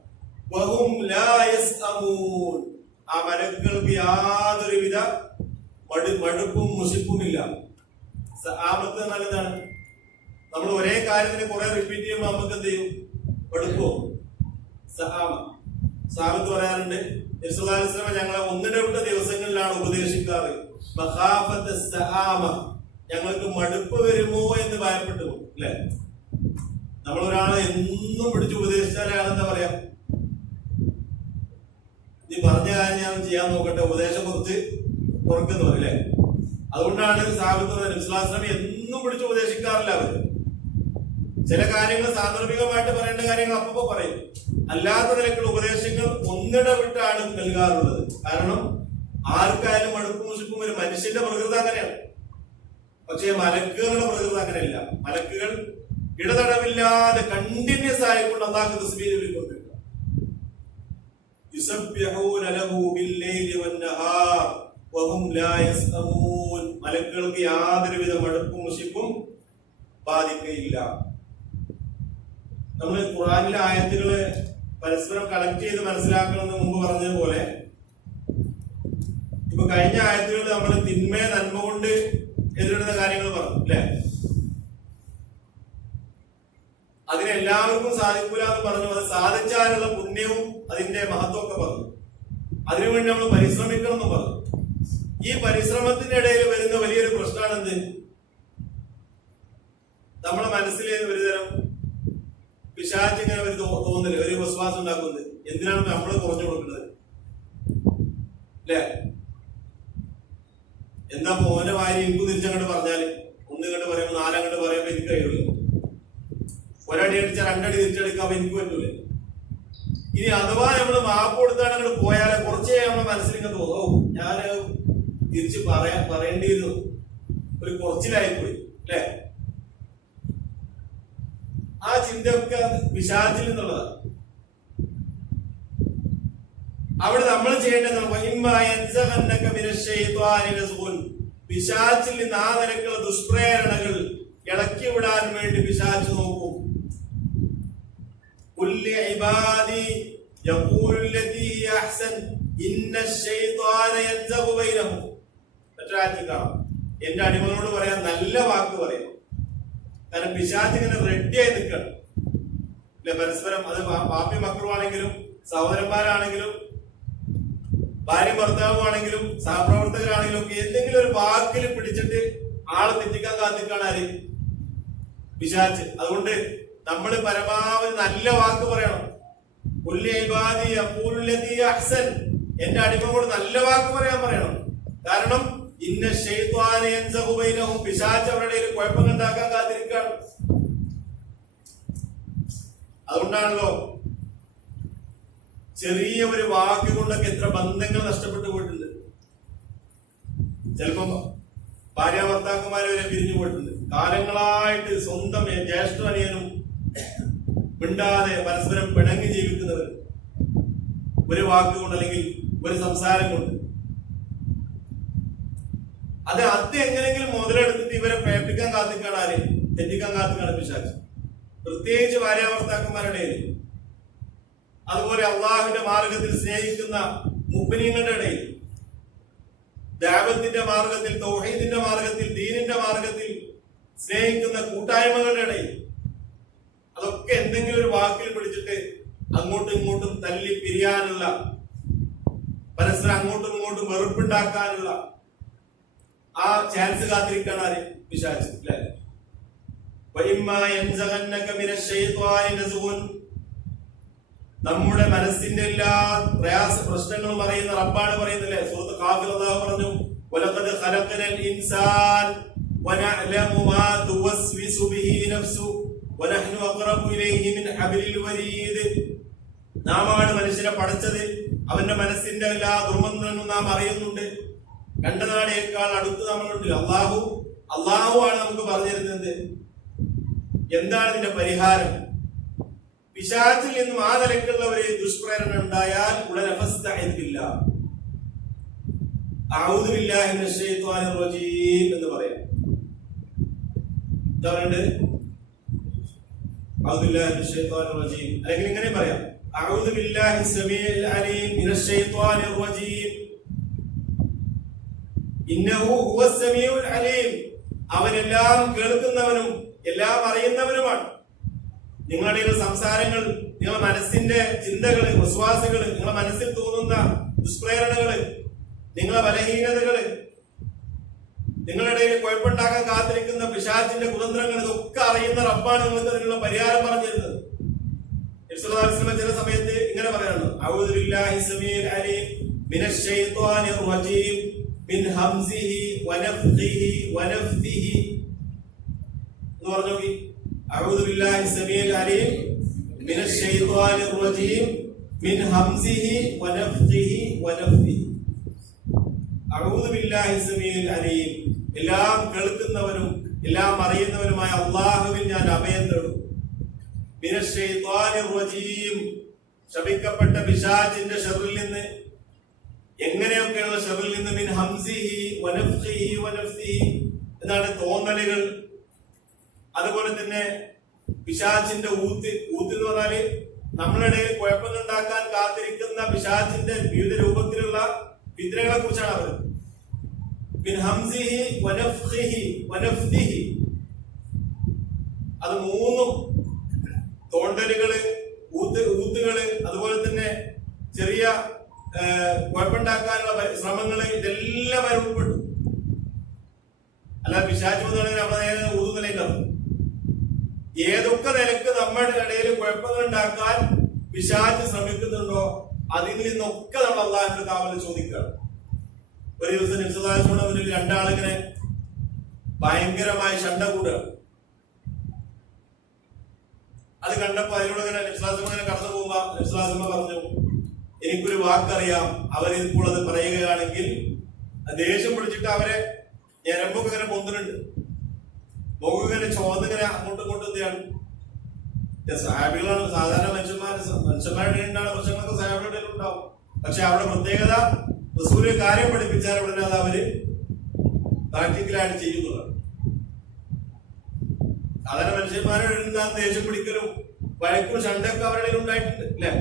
വഹും ലാ യസ്അമൂൻ. ആ മലക്കുകൾക്ക് യാതൊരുവിധ മടുപ്പും മുഷിപ്പുമില്ല. സആമത്ത് നല്ലതാണ്. നമ്മൾ ഒരേ കാര്യത്തിന് കുറെ റിപ്പീറ്റ് ചെയ്യുമ്പോൾ നമുക്ക് എന്ത് ചെയ്യും? മടുപ്പോ? സാബത്ത് പറയാറുണ്ട്, ഞങ്ങളെ ഒന്നിടവിട്ട ദിവസങ്ങളിലാണ് ഉപദേശിക്കാറ്. ഞങ്ങൾക്ക് മടുപ്പ് വരുമോ എന്ന് ഭയപ്പെട്ടു അല്ലെ. നമ്മൾ ഒരാളെ എന്നും പിടിച്ച് ഉപദേശിച്ചാൽ അയാളെന്താ പറയാ, നീ പറഞ്ഞ കാര്യം ഞാൻ ചെയ്യാൻ നോക്കട്ടെ, ഉപദേശം കുറച്ച് കുറക്കുന്നു അല്ലേ. അതുകൊണ്ടാണ് സാബത്ത് നബിസ്വല്ലല്ലാഹു എന്നും പിടിച്ച് ഉപദേശിക്കാറില്ല. അവര് ചില കാര്യങ്ങൾ സാന്ദർഭികമായിട്ട് പറയേണ്ട കാര്യങ്ങൾ അപ്പോ പറയും. അല്ലാത്ത നിലക്കുള്ള ഉപദേശങ്ങൾ ഒന്നിടവിട്ടാണ് നൽകാറുള്ളത്. കാരണം ആർക്കായാലും മടുപ്പും മുഷിപ്പും ഒരു മനുഷ്യന്റെ പ്രകൃതി അങ്ങനെയാണ്. പക്ഷേ മലക്കുകളുടെ പ്രകൃതി അങ്ങനെയല്ല. മലക്കുകൾ ഇടതടവില്ലാതെ കണ്ടിന്യൂസ് ആയിക്കൊണ്ട് അല്ലാഹു തസ്ബീഹ് ചൊല്ലിക്കൊണ്ടിരിക്കുക. യുസബ്ബിഹൂന ലഹു ബില്ലൈലി വന്നഹാർ വഹും ലാ യസ്അമൂൻ. മലക്കുകൾക്ക് യാതൊരുവിധ മടുപ്പും മുഷിപ്പും ബാധിക്കുകയില്ല. നമ്മൾ ഖുർആനിലെ ആയത്തുകള് പരസ്പരം കണക്ട് ചെയ്ത് മനസ്സിലാക്കണമെന്ന് മുമ്പ് പറഞ്ഞതുപോലെ, ഇപ്പൊ കഴിഞ്ഞ ആയത്തുകളിൽ നമ്മൾ തിന്മയെ നന്മ കൊണ്ട് എതിരിടുന്ന കാര്യങ്ങൾ പറഞ്ഞു അല്ലെ. അതിനെല്ലാവർക്കും സാധിക്കൂല എന്ന് പറഞ്ഞു. അത് സാധിച്ചാലുള്ള പുണ്യവും അതിന്റെ മഹത്വമൊക്കെ പറഞ്ഞു. അതിനുവേണ്ടി നമ്മൾ പരിശ്രമിക്കണം എന്ന് പറഞ്ഞു. ഈ പരിശ്രമത്തിന്റെ ഇടയിൽ വരുന്ന വലിയൊരു പ്രശ്നമാണ് എന്ത്? നമ്മളെ മനസ്സിൽ ഒരുതരം പിശാച് ഇങ്ങനെ ഒരു തോന്നല്, ഒരു വിശ്വാസം ഉണ്ടാക്കുന്നത്. എന്തിനാണ് നമ്മള് കുറഞ്ഞു കൊടുക്കുന്നത് അല്ലെ? എന്താ മോന്റെ വാരി എനിക്ക് തിരിച്ചങ്ങോട്ട് പറഞ്ഞാല്, ഒന്നിങ്ങോട്ട് പറയുമ്പോ നാലങ്ങോട്ട് പറയുമ്പോ എനിക്ക് കഴിയുള്ളൂ. ഒരടി അടിച്ചാൽ രണ്ടടി തിരിച്ചടിക്കാൻ എനിക്ക് പറ്റൂലേ. ഇനി അഥവാ നമ്മള് മാപ്പ് കൊടുത്താണ് അങ്ങോട്ട് പോയാല് കുറച്ചേ നമ്മളെ മനസ്സിലിങ്ങനെ തോന്നും, ഞാൻ തിരിച്ച് പറയേണ്ടിയിരുന്നു, ഒരു കുറച്ചിലായിപ്പോയി അല്ലെ. ആ ചിന്തയൊക്കെ പിശാചിൽ നിന്നുള്ളതാണ്. അവിടെ നമ്മൾ ചെയ്യേണ്ടത് പിശാചിൽ നിന്ന് ആ നിലക്കുള്ള ദുഷ്പ്രേരണകൾ ഇളക്കി വിടാൻ വേണ്ടി പിശാച് നോക്കും. എന്റെ അടിമകളോട് പറയാൻ നല്ല വാക്ക് പറയാം. കാരണം പിശാച് ഇങ്ങനെ റെഡിയായി നിൽക്കണം അല്ലെ. പരസ്പരം അത് പാപ്പി മക്കളുമാണെങ്കിലും സഹോദരന്മാരാണെങ്കിലും ഭാര്യ ഭർത്താവുമാണെങ്കിലും സഹപ്രവർത്തകരാണെങ്കിലും ഒക്കെ എന്തെങ്കിലും ഒരു വാക്കിൽ പിടിച്ചിട്ട് ആളെ തെറ്റിക്കാൻ കാത്തിക്കാണ് ആര്? പിശാച്. അതുകൊണ്ട് നമ്മൾ പരമാവധി നല്ല വാക്ക് പറയണം. എന്റെ അടിമകളോട് നല്ല വാക്ക് പറയാൻ പറയണം. കാരണം ഇന്ന ശൈത്വാനവും പിശാച് അവരുടെ ഒരു കുഴപ്പം ഉണ്ടാക്കാൻ കാത്തിരിക്കുകയാണ്. അതുകൊണ്ടാണല്ലോ ചെറിയ ഒരു വാക്ക് കൊണ്ടൊക്കെ എത്ര ബന്ധങ്ങൾ നഷ്ടപ്പെട്ടു പോയിട്ടുണ്ട്. ചിലപ്പോ ഭാര്യ ഭർത്താക്കന്മാരെ വരെ പിരിഞ്ഞു പോയിട്ടുണ്ട്. കാലങ്ങളായിട്ട് സ്വന്തം ജ്യേഷ്ഠനിയനും മിണ്ടാതെ പരസ്പരം പിണങ്ങി ജീവിക്കുന്നവർ ഒരു വാക്കുകൊണ്ട് അല്ലെങ്കിൽ ഒരു സംസാരം കൊണ്ട് അത് എങ്ങനെയെങ്കിലും മുതലെടുത്തിട്ട് ഇവരെ പ്രേപ്പിക്കാൻ കാത്തിക്കാണ് ആര്? തെറ്റിക്കാൻ കാത്തിക്കാണ് പിശാച്. പ്രത്യേകിച്ച് ഭാര്യ ഭർത്താക്കന്മാരുടെ, അതുപോലെ അള്ളാഹുവിന്റെ മാർഗത്തിൽ സ്നേഹിക്കുന്ന മുഅ്മിനീങ്ങളുടെ ഇടയിൽ, ദഅവത്തിന്റെ മാർഗത്തിൽ, തൗഹീദിന്റെ മാർഗത്തിൽ, ദീനിന്റെ മാർഗത്തിൽ സ്നേഹിക്കുന്ന കൂട്ടായ്മകളുടെ ഇടയിൽ അതൊക്കെ എന്തെങ്കിലും ഒരു വാക്കിൽ പിടിച്ചിട്ട് അങ്ങോട്ടും ഇങ്ങോട്ടും തല്ലി പിരിയാനുള്ള, പരസ്പരം അങ്ങോട്ടും ഇങ്ങോട്ടും വെറുപ്പുണ്ടാക്കാനുള്ള ആ ചാൻസ് കാത്തിരിക്കാണ് ആര്? പിശാച്. നമ്മുടെ മനസ്സിന്റെ എല്ലാ പ്രശ്നങ്ങളും അറിയുന്ന റബ്ബാണ് പറയുന്നില്ലേ. സൂറത്ത് ഖാഫിൽ അല്ലാഹു പറഞ്ഞു, വലഖദ് ഖലഖനൽ ഇൻസാൻ വനഅലമു മാ തുവസ്വിസു ബിഹി നഫ്സു വനഹ്നു അഖറബു ഇലൈഹി മിൻ ഹബ്ലിൽ വരീദ്. നാമാണ് മനുഷ്യനെ പടച്ചത്, അവന്റെ മനസ്സിന്റെ എല്ലാ ദുർമന്ത്രങ്ങളും നാം അറിയുന്നുണ്ട്. കണ്ടനാടേക്കാൾ അടുത്ത് നമ്മളുണ്ട്. അള്ളാഹു ആണ് നമുക്ക് പറഞ്ഞു തരുന്നത് എന്താണ് ഇതിന്റെ പരിഹാരം. പിശാചിൽ നിന്നും ആ നിലക്കുള്ള ഒരു ദുഷ്പ്രേരണ ഉണ്ടായാൽ ഉടനെ അഊദു ബില്ലാഹി മിനശ് ശൈത്വാനിർ റജീം എന്ന് പറയാം. എന്താ പറയണ്ടത്? അഊദു ബില്ലാഹി മിനശ് ശൈത്വാനിർ റജീം. അല്ലെങ്കിൽ ഇങ്ങനെ പറയാം, അഊദു ബില്ലാഹി സമീഉൽ അലീം മിനശ് ശൈത്വാനിർ റജീം. ഇന്നഹു ഹുവസ് സമീഉൽ അലീം. അവനെല്ലാം കേൾക്കുന്നവനും എല്ലാം അറിയുന്നവനുമാണ്. നിങ്ങളുടെ സംസാരങ്ങൾ, നിങ്ങളുടെ മനസ്സിന്റെ ചിന്തകള്, വിശ്വാസങ്ങള്, നിങ്ങളുടെ മനസ്സിൽ തോന്നുന്ന ദുഷ്പ്രേരണകള്, നിങ്ങളുടെ ബലഹീനതകള്, നിങ്ങളുടെ ഇടയിൽ കുഴപ്പമുണ്ടാക്കാൻ കാത്തിരിക്കുന്ന പിശാചിന്റെ കുതന്ത്രങ്ങൾ, ഇതൊക്കെ അറിയുന്ന റബ്ബാണ് നിങ്ങൾക്ക് അതിനുള്ള പരിഹാരം പറഞ്ഞു തരുന്നത്. ചില സമയത്ത് ഇങ്ങനെ പറയണം, അഊദു ബില്ലാഹി സമീഉൽ അലീം മിനശ് ശൈത്വാനിർ റജീം മിൻ ഹംസിഹി വനഫ്ഖിഹി വനഫ്തിഹി എന്ന് പറഞ്ഞു നോക്കി. അഊദു ബില്ലാഹി സമീഉൽ അലീം മിനശ് ശൈത്വാനിർ റജീം മിൻ ഹംസിഹി വനഫ്ഖിഹി വനഫ്തിഹി. അഊദു ബില്ലാഹി സമീഉൽ അലീം, എല്ലാം കേൾക്കുന്നവനും എല്ലാം അറിയുന്നവനുമായ അല്ലാഹുവിൽ ഞാൻ അഭയം തേടും. മിനശ് ശൈത്വാനിർ റജീം, ശപിക്കപ്പെട്ട പിശാചിന്റെ ശർറിൽ നിന്ന്, എങ്ങനെയൊക്കെയുള്ള ശർറിൽ നിന്ന്, മിൻ ഹംസിഹി വനഫ്ഖിഹി വനഫ്തിഹി എന്നാണ് തോന്നലുകൾ. അതുപോലെ തന്നെ പിശാചിന്റെ ഊത്ത് എന്ന് പറഞ്ഞാല് നമ്മുടെ ഇടയിൽ കുഴപ്പങ്ങൾ ഉണ്ടാക്കാൻ കാത്തിരിക്കുന്ന പിശാചിന്റെ വിവിധ രൂപത്തിലുള്ള ഫിത്നകളെ കുറിച്ചാണ് അവർ. മിൻ ഹംസിഹി വനഫ്ഖിഹി വനഫ്തിഹി, അത് മൂന്നും തോണ്ടലുകള്, ഊത്തുകള്, അതുപോലെ തന്നെ ചെറിയ കുഴപ്പമുണ്ടാക്കാനുള്ള ശ്രമങ്ങള്, ഇതെല്ലാം അവർ ഉൾപ്പെട്ടു. അല്ല പിശാച് വന്നാണെങ്കിൽ നമ്മുടെ നേരെ ഊതുനിലയുണ്ടാവും. ഏതൊക്കെ നിലക്ക് നമ്മുടെ ഇടയിൽ കുഴപ്പങ്ങൾ ഉണ്ടാക്കാൻ പിശാച് ശ്രമിക്കുന്നുണ്ടോ അതിൽ നിന്നൊക്കെ നമ്മൾ അള്ളാഹുവിന്റെ കാവൽ ചോദിക്കുകയാണ്. ഒരു ദിവസം നബിസ്വല്ലല്ലാഹു മുന്നിൽ രണ്ടാളിങ്ങനെ ഭയങ്കരമായി ശണ്ട കൂടുക. അത് കണ്ടപ്പോ അതിലൂടെ ഇങ്ങനെ നബിസ്വല്ലല്ലാഹു ഇങ്ങനെ കടന്നു പോകുമ്പോ നബിസ്വല്ലല്ലാഹു പറഞ്ഞു, എനിക്കൊരു വാക്കറിയാം, അവരിപ്പോൾ അത് പറയുകയാണെങ്കിൽ ദേഷ്യം പിടിച്ചിട്ട് അവരെ ഞരമ്പൊക്കെ ഇങ്ങനെ പൊന്തുന്നുണ്ട്, മുഖം ഇങ്ങനെ ചോന്നിങ്ങനെ അങ്ങോട്ടും ഇങ്ങോട്ടും എന്തെയാണ്. സഹാബികളാണ്, സാധാരണ മനുഷ്യന്മാരുടെ ഉണ്ടാകുന്ന പ്രശ്നങ്ങളൊക്കെ സഹാബികളുടെ ഉണ്ടാവും. പക്ഷെ അവിടെ പ്രത്യേകത, റസൂല് കാര്യം പഠിപ്പിച്ചാൽ ഉടനെ അത് അവര് പ്രാക്ടിക്കലായിട്ട് ചെയ്യുന്നതാണ്. സാധാരണ മനുഷ്യന്മാരുടെ ഉണ്ടാകുന്ന ദേഷ്യം പിടിക്കലും വഴക്കും ശണ്ടൊക്കെ അവരുടെ ഉണ്ടായിട്ടുണ്ട് അല്ലെ.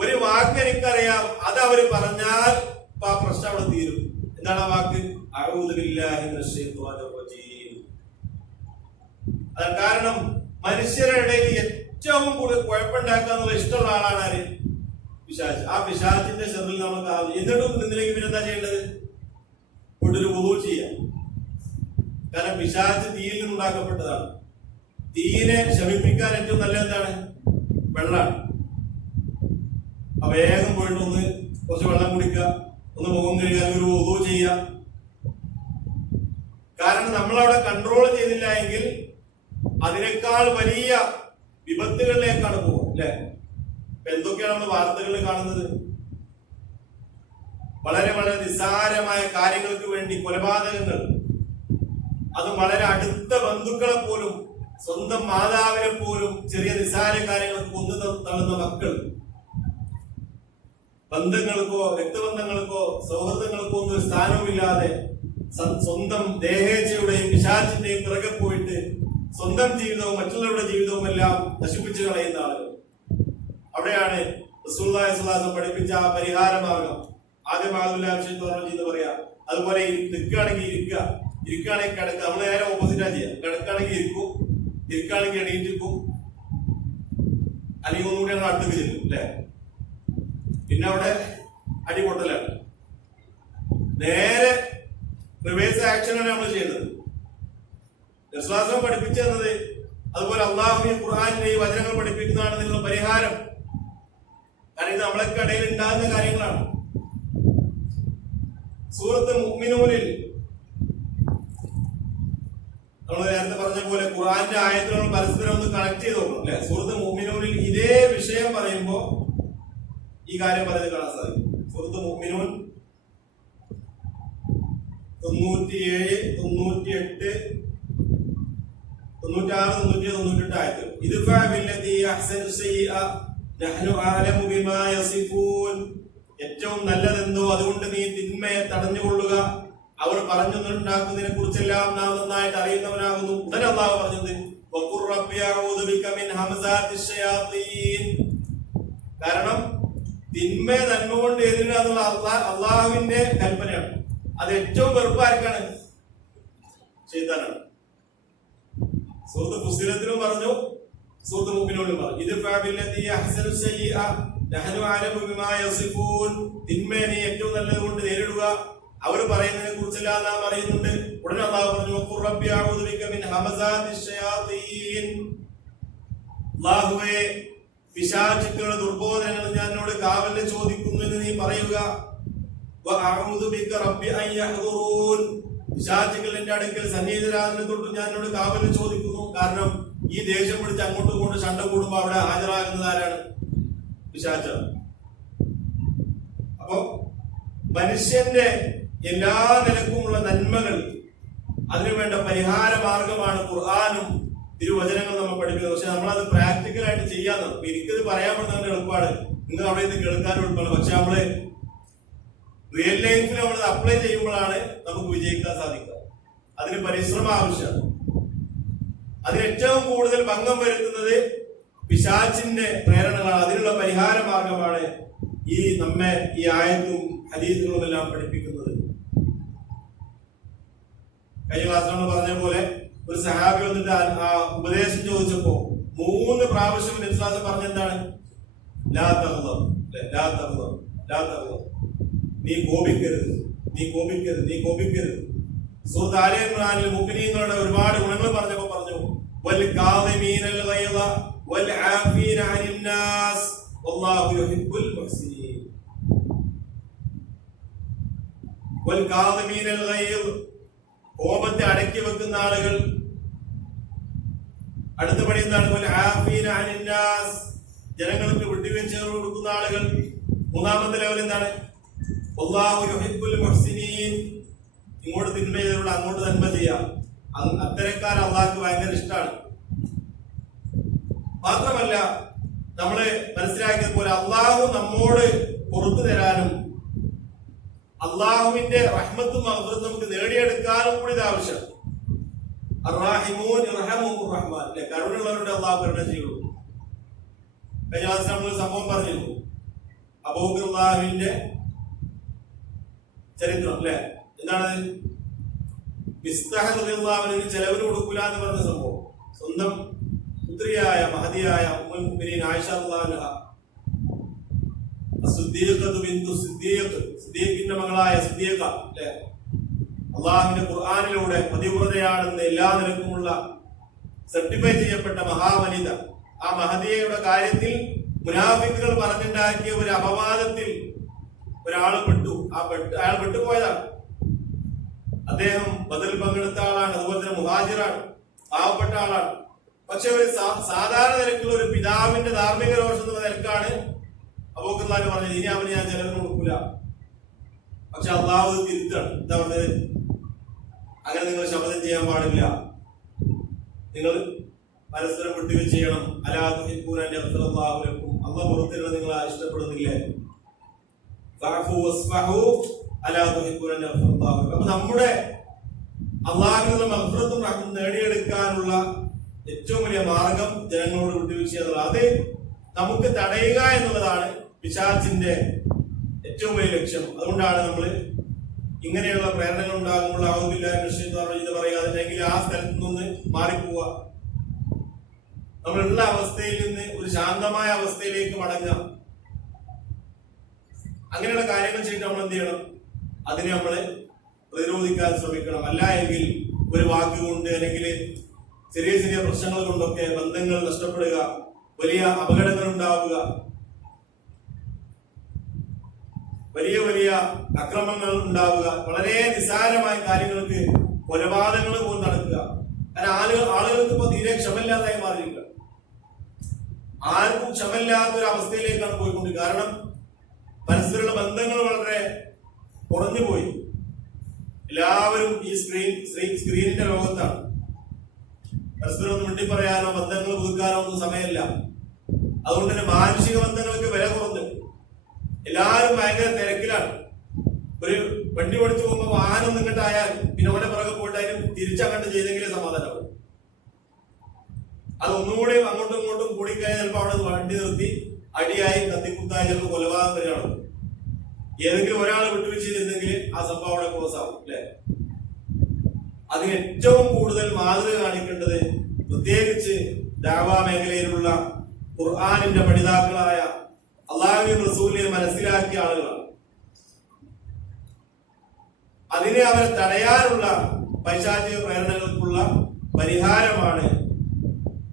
ഒരു വാക്ക് എനിക്കറിയാം, അത് അവര് പറഞ്ഞാൽ ആ പ്രശ്നം അവിടെ തീരും. എന്താണ് ആ വാക്ക്? അഊദു ബില്ലാഹി മിനശ് ശൈത്വാനിർ റജീം. കാരണം മനുഷ്യരുടെ ഇടയിൽ ഏറ്റവും കൂടുതൽ കുഴപ്പമുണ്ടാക്കാന്നുള്ള ഇഷ്ടമുള്ള ആളാണ് ആര്? പിശാച്. ആ പിശാചിന്റെ ശർറിൽ നമുക്ക് എന്നിട്ടും നിന്നിലേക്ക് പിന്നെ എന്താ ചെയ്യേണ്ടത്? ഒരു വുളൂ ചെയ്യാം. കാരണം പിശാച് തീയിൽ നിന്നുണ്ടാക്കപ്പെട്ടതാണ്. തീയിനെ ശമിപ്പിക്കാൻ ഏറ്റവും നല്ല എന്താണ്? വെള്ളമാണ്. വേഗം പോയിട്ട് ഒന്ന് കുറച്ച് വെള്ളം കുടിക്കുക, ഒന്ന് മുഖം കഴുകുക, ഒരു വുളൂ ചെയ്യുക. കാരണം നമ്മളവിടെ കൺട്രോൾ ചെയ്തില്ല എങ്കിൽ അതിനേക്കാൾ വലിയ വിപത്തുകളിലേക്കാണ് പോകുക അല്ലെ. എന്തൊക്കെയാണ് നമ്മൾ വാർത്തകളിൽ കാണുന്നത്? വളരെ വളരെ നിസ്സാരമായ കാര്യങ്ങൾക്ക് വേണ്ടി കൊലപാതകങ്ങൾ, അതും വളരെ അടുത്ത ബന്ധുക്കളെ പോലും, സ്വന്തം മാതാവിനെ പോലും ചെറിയ നിസ്സാര കാര്യങ്ങൾക്ക് കൊന്നു തള്ളുന്ന മക്കൾ. ബന്ധങ്ങൾക്കോ രക്തബന്ധങ്ങൾക്കോ സൗഹൃദങ്ങൾക്കോ ഒന്നും ഒരു സ്ഥാനവുമില്ലാതെ സ്വന്തം ദേഹേച്ഛയുടെയും പിശാചിന്റെയും പിറകെ പോയിട്ട് സ്വന്തം ജീവിതവും മറ്റുള്ളവരുടെ ജീവിതവും എല്ലാം നശിപ്പിച്ചു കളയുന്ന ആളുകൾ. അവിടെയാണ് റസൂലുള്ളാഹി സ്വല്ലല്ലാഹു അലൈഹി വസല്ലം പഠിപ്പിച്ച ആ പരിഹാര മാർഗം. ആദ്യം എന്ന് പറയാ. അതുപോലെ നിൽക്കുകയാണെങ്കിൽ ഇരിക്കുക, ഇരിക്കുകയാണെങ്കിൽ കിടക്കുക. നമ്മൾ നേരെ ഓപ്പോസിറ്റാ ചെയ്യാം. കിടക്കുകയാണെങ്കിൽ ഇരിക്കും, ഇരിക്കുകയാണെങ്കിൽ എണീറ്റിരിക്കും, അല്ലെങ്കിൽ ഒന്നുകൂടി ഞങ്ങൾ അടുത്തേക്ക് ചെല്ലും അല്ലെ. പിന്നെ അവിടെ അടിപൊട്ടലാണ്. നേരെ റിവേഴ്സ് ആക്ഷനാണ് നമ്മൾ ചെയ്യുന്നത്. വിശ്വാസം പഠിപ്പിച്ചു തന്നത്, അതുപോലെ അള്ളാഹുവിന്റെ ഖുർആനിലെ ഈ വചനങ്ങൾ പഠിപ്പിക്കുന്നതാണ് ഇതിനുള്ള പരിഹാരം. കാരണം ഇത് നമ്മളൊക്കെ ഇടയിൽ ഉണ്ടാകുന്ന കാര്യങ്ങളാണ്. സൂറത്ത് മുഅ്മിനൂനിൽ നമ്മൾ നേരത്തെ പറഞ്ഞ പോലെ ഖുർആന്റെ ആയത്തുകൾ പരസ്പരം ഒന്ന് കണക്ട് ചെയ്ത് നോക്കണം അല്ലെ. സൂറത്ത് മുഅ്മിനൂനിൽ ഇതേ വിഷയം പറയുമ്പോ ഈ കാര്യം പറയുന്നത് കാണാൻ സാധിക്കും. സൂറത്ത് മുഅ്മിനൂൻ 97, 98, 96, 97, 98 ആയത്തുകൾ. ഇദ്ഫഅ ബില്ലദീ അഹ്സനു സയ്യിഅ നഹ്നു അഅലമു ബിമാ യസിഫൂൻ. ഏറ്റവും നല്ലതെന്തോ അതുകൊണ്ട് നീ തിന്മയെ തടഞ്ഞുകൊള്ളുക. അവർ പറഞ്ഞുണ്ടാക്കുന്നതിനെ കുറിച്ചെല്ലാം നാം നന്നായിട്ട് അറിയുന്നവനാകുന്നു. ഉടനെ അല്ലാഹു പറഞ്ഞത് വഖുർ റബ്ബി അഊദു ബിക മിൻ ഹമസാത്തിശ് ശയാത്തീൻ. കാരണം തിന്മയെ നന്മ കൊണ്ട് എതിരിടുക എന്നുള്ള അള്ളാഹുവിന്റെ കൽപ്പനയാണ്. അത് ഏറ്റവും വെറുപ്പാർക്കാണ്? ശൈത്താനാണ്. സൂറത്ത് ഫുസ്സിലത്തിലും പറഞ്ഞു, സൂറത്ത് മുഅ്മിനൂനിലും പറഞ്ഞു, തിന്മയെ നീ ഏറ്റവും നല്ലത് കൊണ്ട് നേരിടുക, അവർ പറയുന്നതിനെ കുറിച്ചല്ല നാം അറിയുന്നുണ്ട്. ഉടനെ അള്ളാഹു പറഞ്ഞു, അല്ലാഹുവേ, പിശാചുക്കളുടെ ദുർബോധനങ്ങൾ ഞാൻ എന്നോട് കാവലിന് ചോദിക്കുന്നു എന്ന് നീ പറയുക. പിശാചുക്കൾ എന്റെ അടുക്കൽ സന്നിഹിതരാകുന്നതിനെ തൊട്ട് ഞാൻ എന്നോട് കാവലിന് ചോദിക്കുന്നു. കാരണം ഈ ദേഷ്യം പിടിച്ച് അങ്ങോട്ടും ഇങ്ങോട്ടും ശണ്ട കൂടുമ്പോ അവിടെ ഹാജരാകുന്നത് ആരാണ്? പിശാചാണ്. അപ്പൊ മനുഷ്യന്റെ എല്ലാ നിലക്കുമുള്ള നന്മകൾ, അതിനുവേണ്ട പരിഹാര മാർഗമാണ് ഖുർആനും തിരുവചനങ്ങൾ നമ്മൾ പഠിക്കുന്നത്. പക്ഷെ നമ്മളത് പ്രാക്ടിക്കലായിട്ട് ചെയ്യാന്ന്. എനിക്കത് പറയാൻ പറ്റുന്ന എളുപ്പമാണ്, നിങ്ങൾ അവിടെ നിന്ന് കേൾക്കാനും എളുപ്പമാണ്. പക്ഷെ നമ്മള് റിയൽ ലൈഫിൽ നമ്മളത് അപ്ലൈ ചെയ്യുമ്പോഴാണ് നമുക്ക് വിജയിക്കാൻ സാധിക്കുക. അതിന് പരിശ്രമം ആവശ്യമാണ്. അതിന് ഏറ്റവും കൂടുതൽ ഭംഗം വരുത്തുന്നത് പിശാചിന്റെ പ്രേരണകളാണ്. അതിനുള്ള പരിഹാര മാർഗമാണ് നമ്മെ ഈ ആയത്തും ഹദീസുകളും എല്ലാം പഠിപ്പിക്കുന്നത്. കഴിഞ്ഞ ക്ലാസ് നമ്മൾ പറഞ്ഞ പോലെ ഒരു സഹാബി വന്നിട്ട് ആ ഉപദേശം ചോദിച്ചപ്പോ 3 പ്രാവശ്യം വിശ്വാസം പറഞ്ഞെന്താണ്? ലാ തഗ്ളബ്, ലാ തഗ്ളബ്, ലാ തഗ്ളബ്. നീ കോപിക്കരുത്, നീ കോപിക്കരുത്, നീ കോപിക്കരുത്. സൂറത്ത് ആല ഇംറാനിൽ മുഅ്മിനീങ്ങളുടെ ഒരുപാട് ഗുണങ്ങൾ പറഞ്ഞപ്പോ പറഞ്ഞു, വൽ കാദിമീനൽ ഗൈള വൽ ആഫീന അനിൻ നാസ് വല്ലാഹു യുഹിബ്ബുൽ മുഹ്സിനീൻ. വൽ കാദിമീനൽ ഗൈള, കോപത്തെ അടക്കി വെക്കുന്ന ആളുകൾ. അടുത്ത പടി എന്താണ്? വൽ ആഫീന അനിൻ നാസ്, ജനങ്ങൾക്ക് വിട്ടുവീഴ്ച കൊടുക്കുന്ന ആളുകൾ. മൂന്നാമത്തെ ലെവൽ എന്താണ്? വല്ലാഹു യുഹിബ്ബുൽ മുഹ്സിനീൻ, ഇങ്ങോട്ട് തിന്മ ചെയ്തവരോട് അങ്ങോട്ട് നന്മ ചെയ്യാം. അത്തരക്കാർ അള്ളാഹ്ക്ക് ഭയങ്കര ഇഷ്ടമാണ്. മാത്രമല്ല നമ്മള് മനസ്സിലാക്കിയത് പോലെ അള്ളാഹു നമ്മോട് പുറത്തു തരാനും അള്ളാഹുവിന്റെ റഹ്മത്തും മഗ്ഫിറത്തും നമുക്ക് നേടിയെടുക്കാനും കൂടി ഇത് ആവശ്യം. അർറാഹിമൂൻ ഇർഹമുർ റഹ്മാൻ, അല്ലെ? കരുണയുള്ളവരുടെ അള്ളാഹു കരുണ ചെയ്യുള്ളൂ. കഴിഞ്ഞ ക്ലാസ്സിൽ നമ്മൾ സംഭവം പറഞ്ഞിരുന്നു, അബൂബക്കറിന്റെ ചരിത്രം, അല്ലെ? എന്താണ്? മിസ്താഹ് റളിയല്ലാഹു ചെലവിന് കൊടുക്കൂല എന്ന് പറഞ്ഞ സംഭവം. സ്വന്തം പുത്രിയായ മഹദിയായ ഉമ്മുൽ മുഅ്മിനീൻ ആയിഷ റളിയല്ലാഹു അൻഹ, സിദ്ദീഖത്തു ബിന്തു സിദ്ദീഖ്, സിദ്ദീഖിന്റെ മകളായ സിദ്ദീഖ, അല്ലെ? അള്ളാഹുവിന്റെ ഖുർആനിലൂടെ പതിവ്രതയാണെന്ന് എല്ലാ നിലക്കുമുള്ള സർട്ടിഫൈ ചെയ്യപ്പെട്ട മഹാവനിത. ആ മഹദിയയുടെ കാര്യത്തിൽ മുനാഫിക്കുകൾ പറഞ്ഞുണ്ടാക്കിയ ഒരു അപവാദത്തിൽ ഒരാൾ പെട്ടു. അയാൾ പെട്ടുപോയതാണ്. അദ്ദേഹം ബദൽ പങ്കെടുത്ത ആളാണ്, അതുപോലെ തന്നെ മുഹാജിറാണ്, പാവപ്പെട്ട ആളാണ്. പക്ഷെ ഒരു സാധാരണ നിലക്കുള്ള ഒരു പിതാവിന്റെ ധാർമ്മിക രോഷം എന്ന നിലക്കാണ് അബൂബക്കർ പറഞ്ഞത്, ഇനി അവന് ഞാൻ ചെലവിന് കൊടുക്കൂല. പക്ഷെ അള്ളാഹു തിരുത്താണ്. എന്താ പറഞ്ഞത്? അങ്ങനെ നിങ്ങൾ ശപഥം ചെയ്യാൻ പാടില്ല, നിങ്ങൾ പരസ്പരം വിട്ടുവീഴ്ച ചെയ്യണം. അലാ തുഹിബ്ബൂന അൻ യഗ്ഫിറല്ലാഹു ലക്കും, അള്ളാഹു പുറത്തിരുന്ന് നിങ്ങൾ ഇഷ്ടപ്പെടുന്നില്ലേ? ഫഅഫു വസ്ഫഹു അലാ തുഹിബ്ബൂന അൻ യഗ്ഫിറല്ലാഹു ലക്കും. അപ്പൊ നമ്മുടെ അള്ളാഹുവിന്റെ മഗ്ഫിറത്തും റഹ്മത്തും നേടിയെടുക്കാനുള്ള ഏറ്റവും വലിയ മാർഗം ജനങ്ങളോട് വിട്ടുവീഴ്ച ചെയ്യുന്നത്. അത് നമുക്ക് തടയുക എന്നുള്ളതാണ് പിശാചിന്റെ ഏറ്റവും വലിയ ലക്ഷ്യം. അതുകൊണ്ടാണ് നമ്മൾ ഇങ്ങനെയുള്ള പ്രേരണകൾ ഉണ്ടാകുമ്പോൾ ഇത് പറയാതെ, അല്ലെങ്കിൽ ആ സ്ഥലത്ത് നിന്ന് മാറിപ്പോവുക. നമ്മളുള്ള അവസ്ഥയിൽ നിന്ന് ഒരു ശാന്തമായ അവസ്ഥയിലേക്ക് മടങ്ങുക. അങ്ങനെയുള്ള കാര്യങ്ങൾ ചെയ്തിട്ട് നമ്മൾ എന്ത് ചെയ്യണം? അതിനെ നമ്മൾ പ്രതിരോധിക്കാൻ ശ്രമിക്കണം. അല്ല എങ്കിൽ ഒരു വാക്കുകൊണ്ട് അല്ലെങ്കിൽ ചെറിയ ചെറിയ പ്രശ്നങ്ങൾ കൊണ്ടൊക്കെ ബന്ധങ്ങൾ നഷ്ടപ്പെടുക, വലിയ അപകടങ്ങൾ ഉണ്ടാവുക, വലിയ വലിയ അക്രമങ്ങൾ ഉണ്ടാവുക, വളരെ നിസ്സാരമായ കാര്യങ്ങൾക്ക് കൊലപാതകങ്ങൾ പോലും നടക്കുക. കാരണം ആളുകൾക്ക് ഇപ്പൊ തീരെ ക്ഷമയില്ലാതായി മാറിയില്ല. ആർക്കും ക്ഷമയില്ലാത്ത ഒരു അവസ്ഥയിലേക്കാണ് പോയിക്കൊണ്ടിരിക്കുന്നത്. കാരണം പരസ്പരമുള്ള ബന്ധങ്ങൾ വളരെ കുറഞ്ഞുപോയി. എല്ലാവരും ഈ സ്ക്രീനിന്റെ ലോകത്താണ്. പരസ്പരം ഒന്ന് മിണ്ടി പറയാനോ ബന്ധങ്ങൾ പുതുക്കാനോ ഒന്നും സമയമില്ല. അതുകൊണ്ട് തന്നെ മാനുഷിക ബന്ധങ്ങൾക്ക് വില കുറഞ്ഞു. എല്ലാവരും ഭയങ്കര തിരക്കിലാണ്. ഒരു വണ്ടി ഓടിച്ചു പോകുമ്പോൾ വാഹനം നിങ്ങട്ടായാൽ പിന്നെ ഓടെ പുറകെ പോയിട്ട് അതിന് തിരിച്ചങ്ങോട്ട് ചെയ്തെങ്കിലേ സമാധാനമാവും. അതൊന്നുകൂടി അങ്ങോട്ടും ഇങ്ങോട്ടും കൂടിക്കഴിഞ്ഞാൽ ചിലപ്പോൾ അവിടെ വണ്ടി നിർത്തി അടിയായി കത്തിക്കുത്തായി ചിലപ്പോൾ കൊലപാതകം വരികയാണ്. ഏതെങ്കിലും ഒരാൾ വിട്ടുവീഴ്ച ചെയ്തിരുന്നെങ്കിൽ ആ സംഭവം അവിടെ ക്ലോസ് ആവും അല്ലെ. അതിന് ഏറ്റവും കൂടുതൽ മാതൃക കാണിക്കേണ്ടത് പ്രത്യേകിച്ച് ദഅവാ മേഖലയിലുള്ള ഖുർആനിന്റെ പഠിതാക്കളായ അല്ലാഹുവിന്റെ റസൂലിനെ മനസ്സിലാക്കിയ ആളുകളാണ്. അതിനെ അവരെ തടയാനുള്ള പൈശാചിക പ്രേരണകൾക്കുള്ള പരിഹാരമാണ്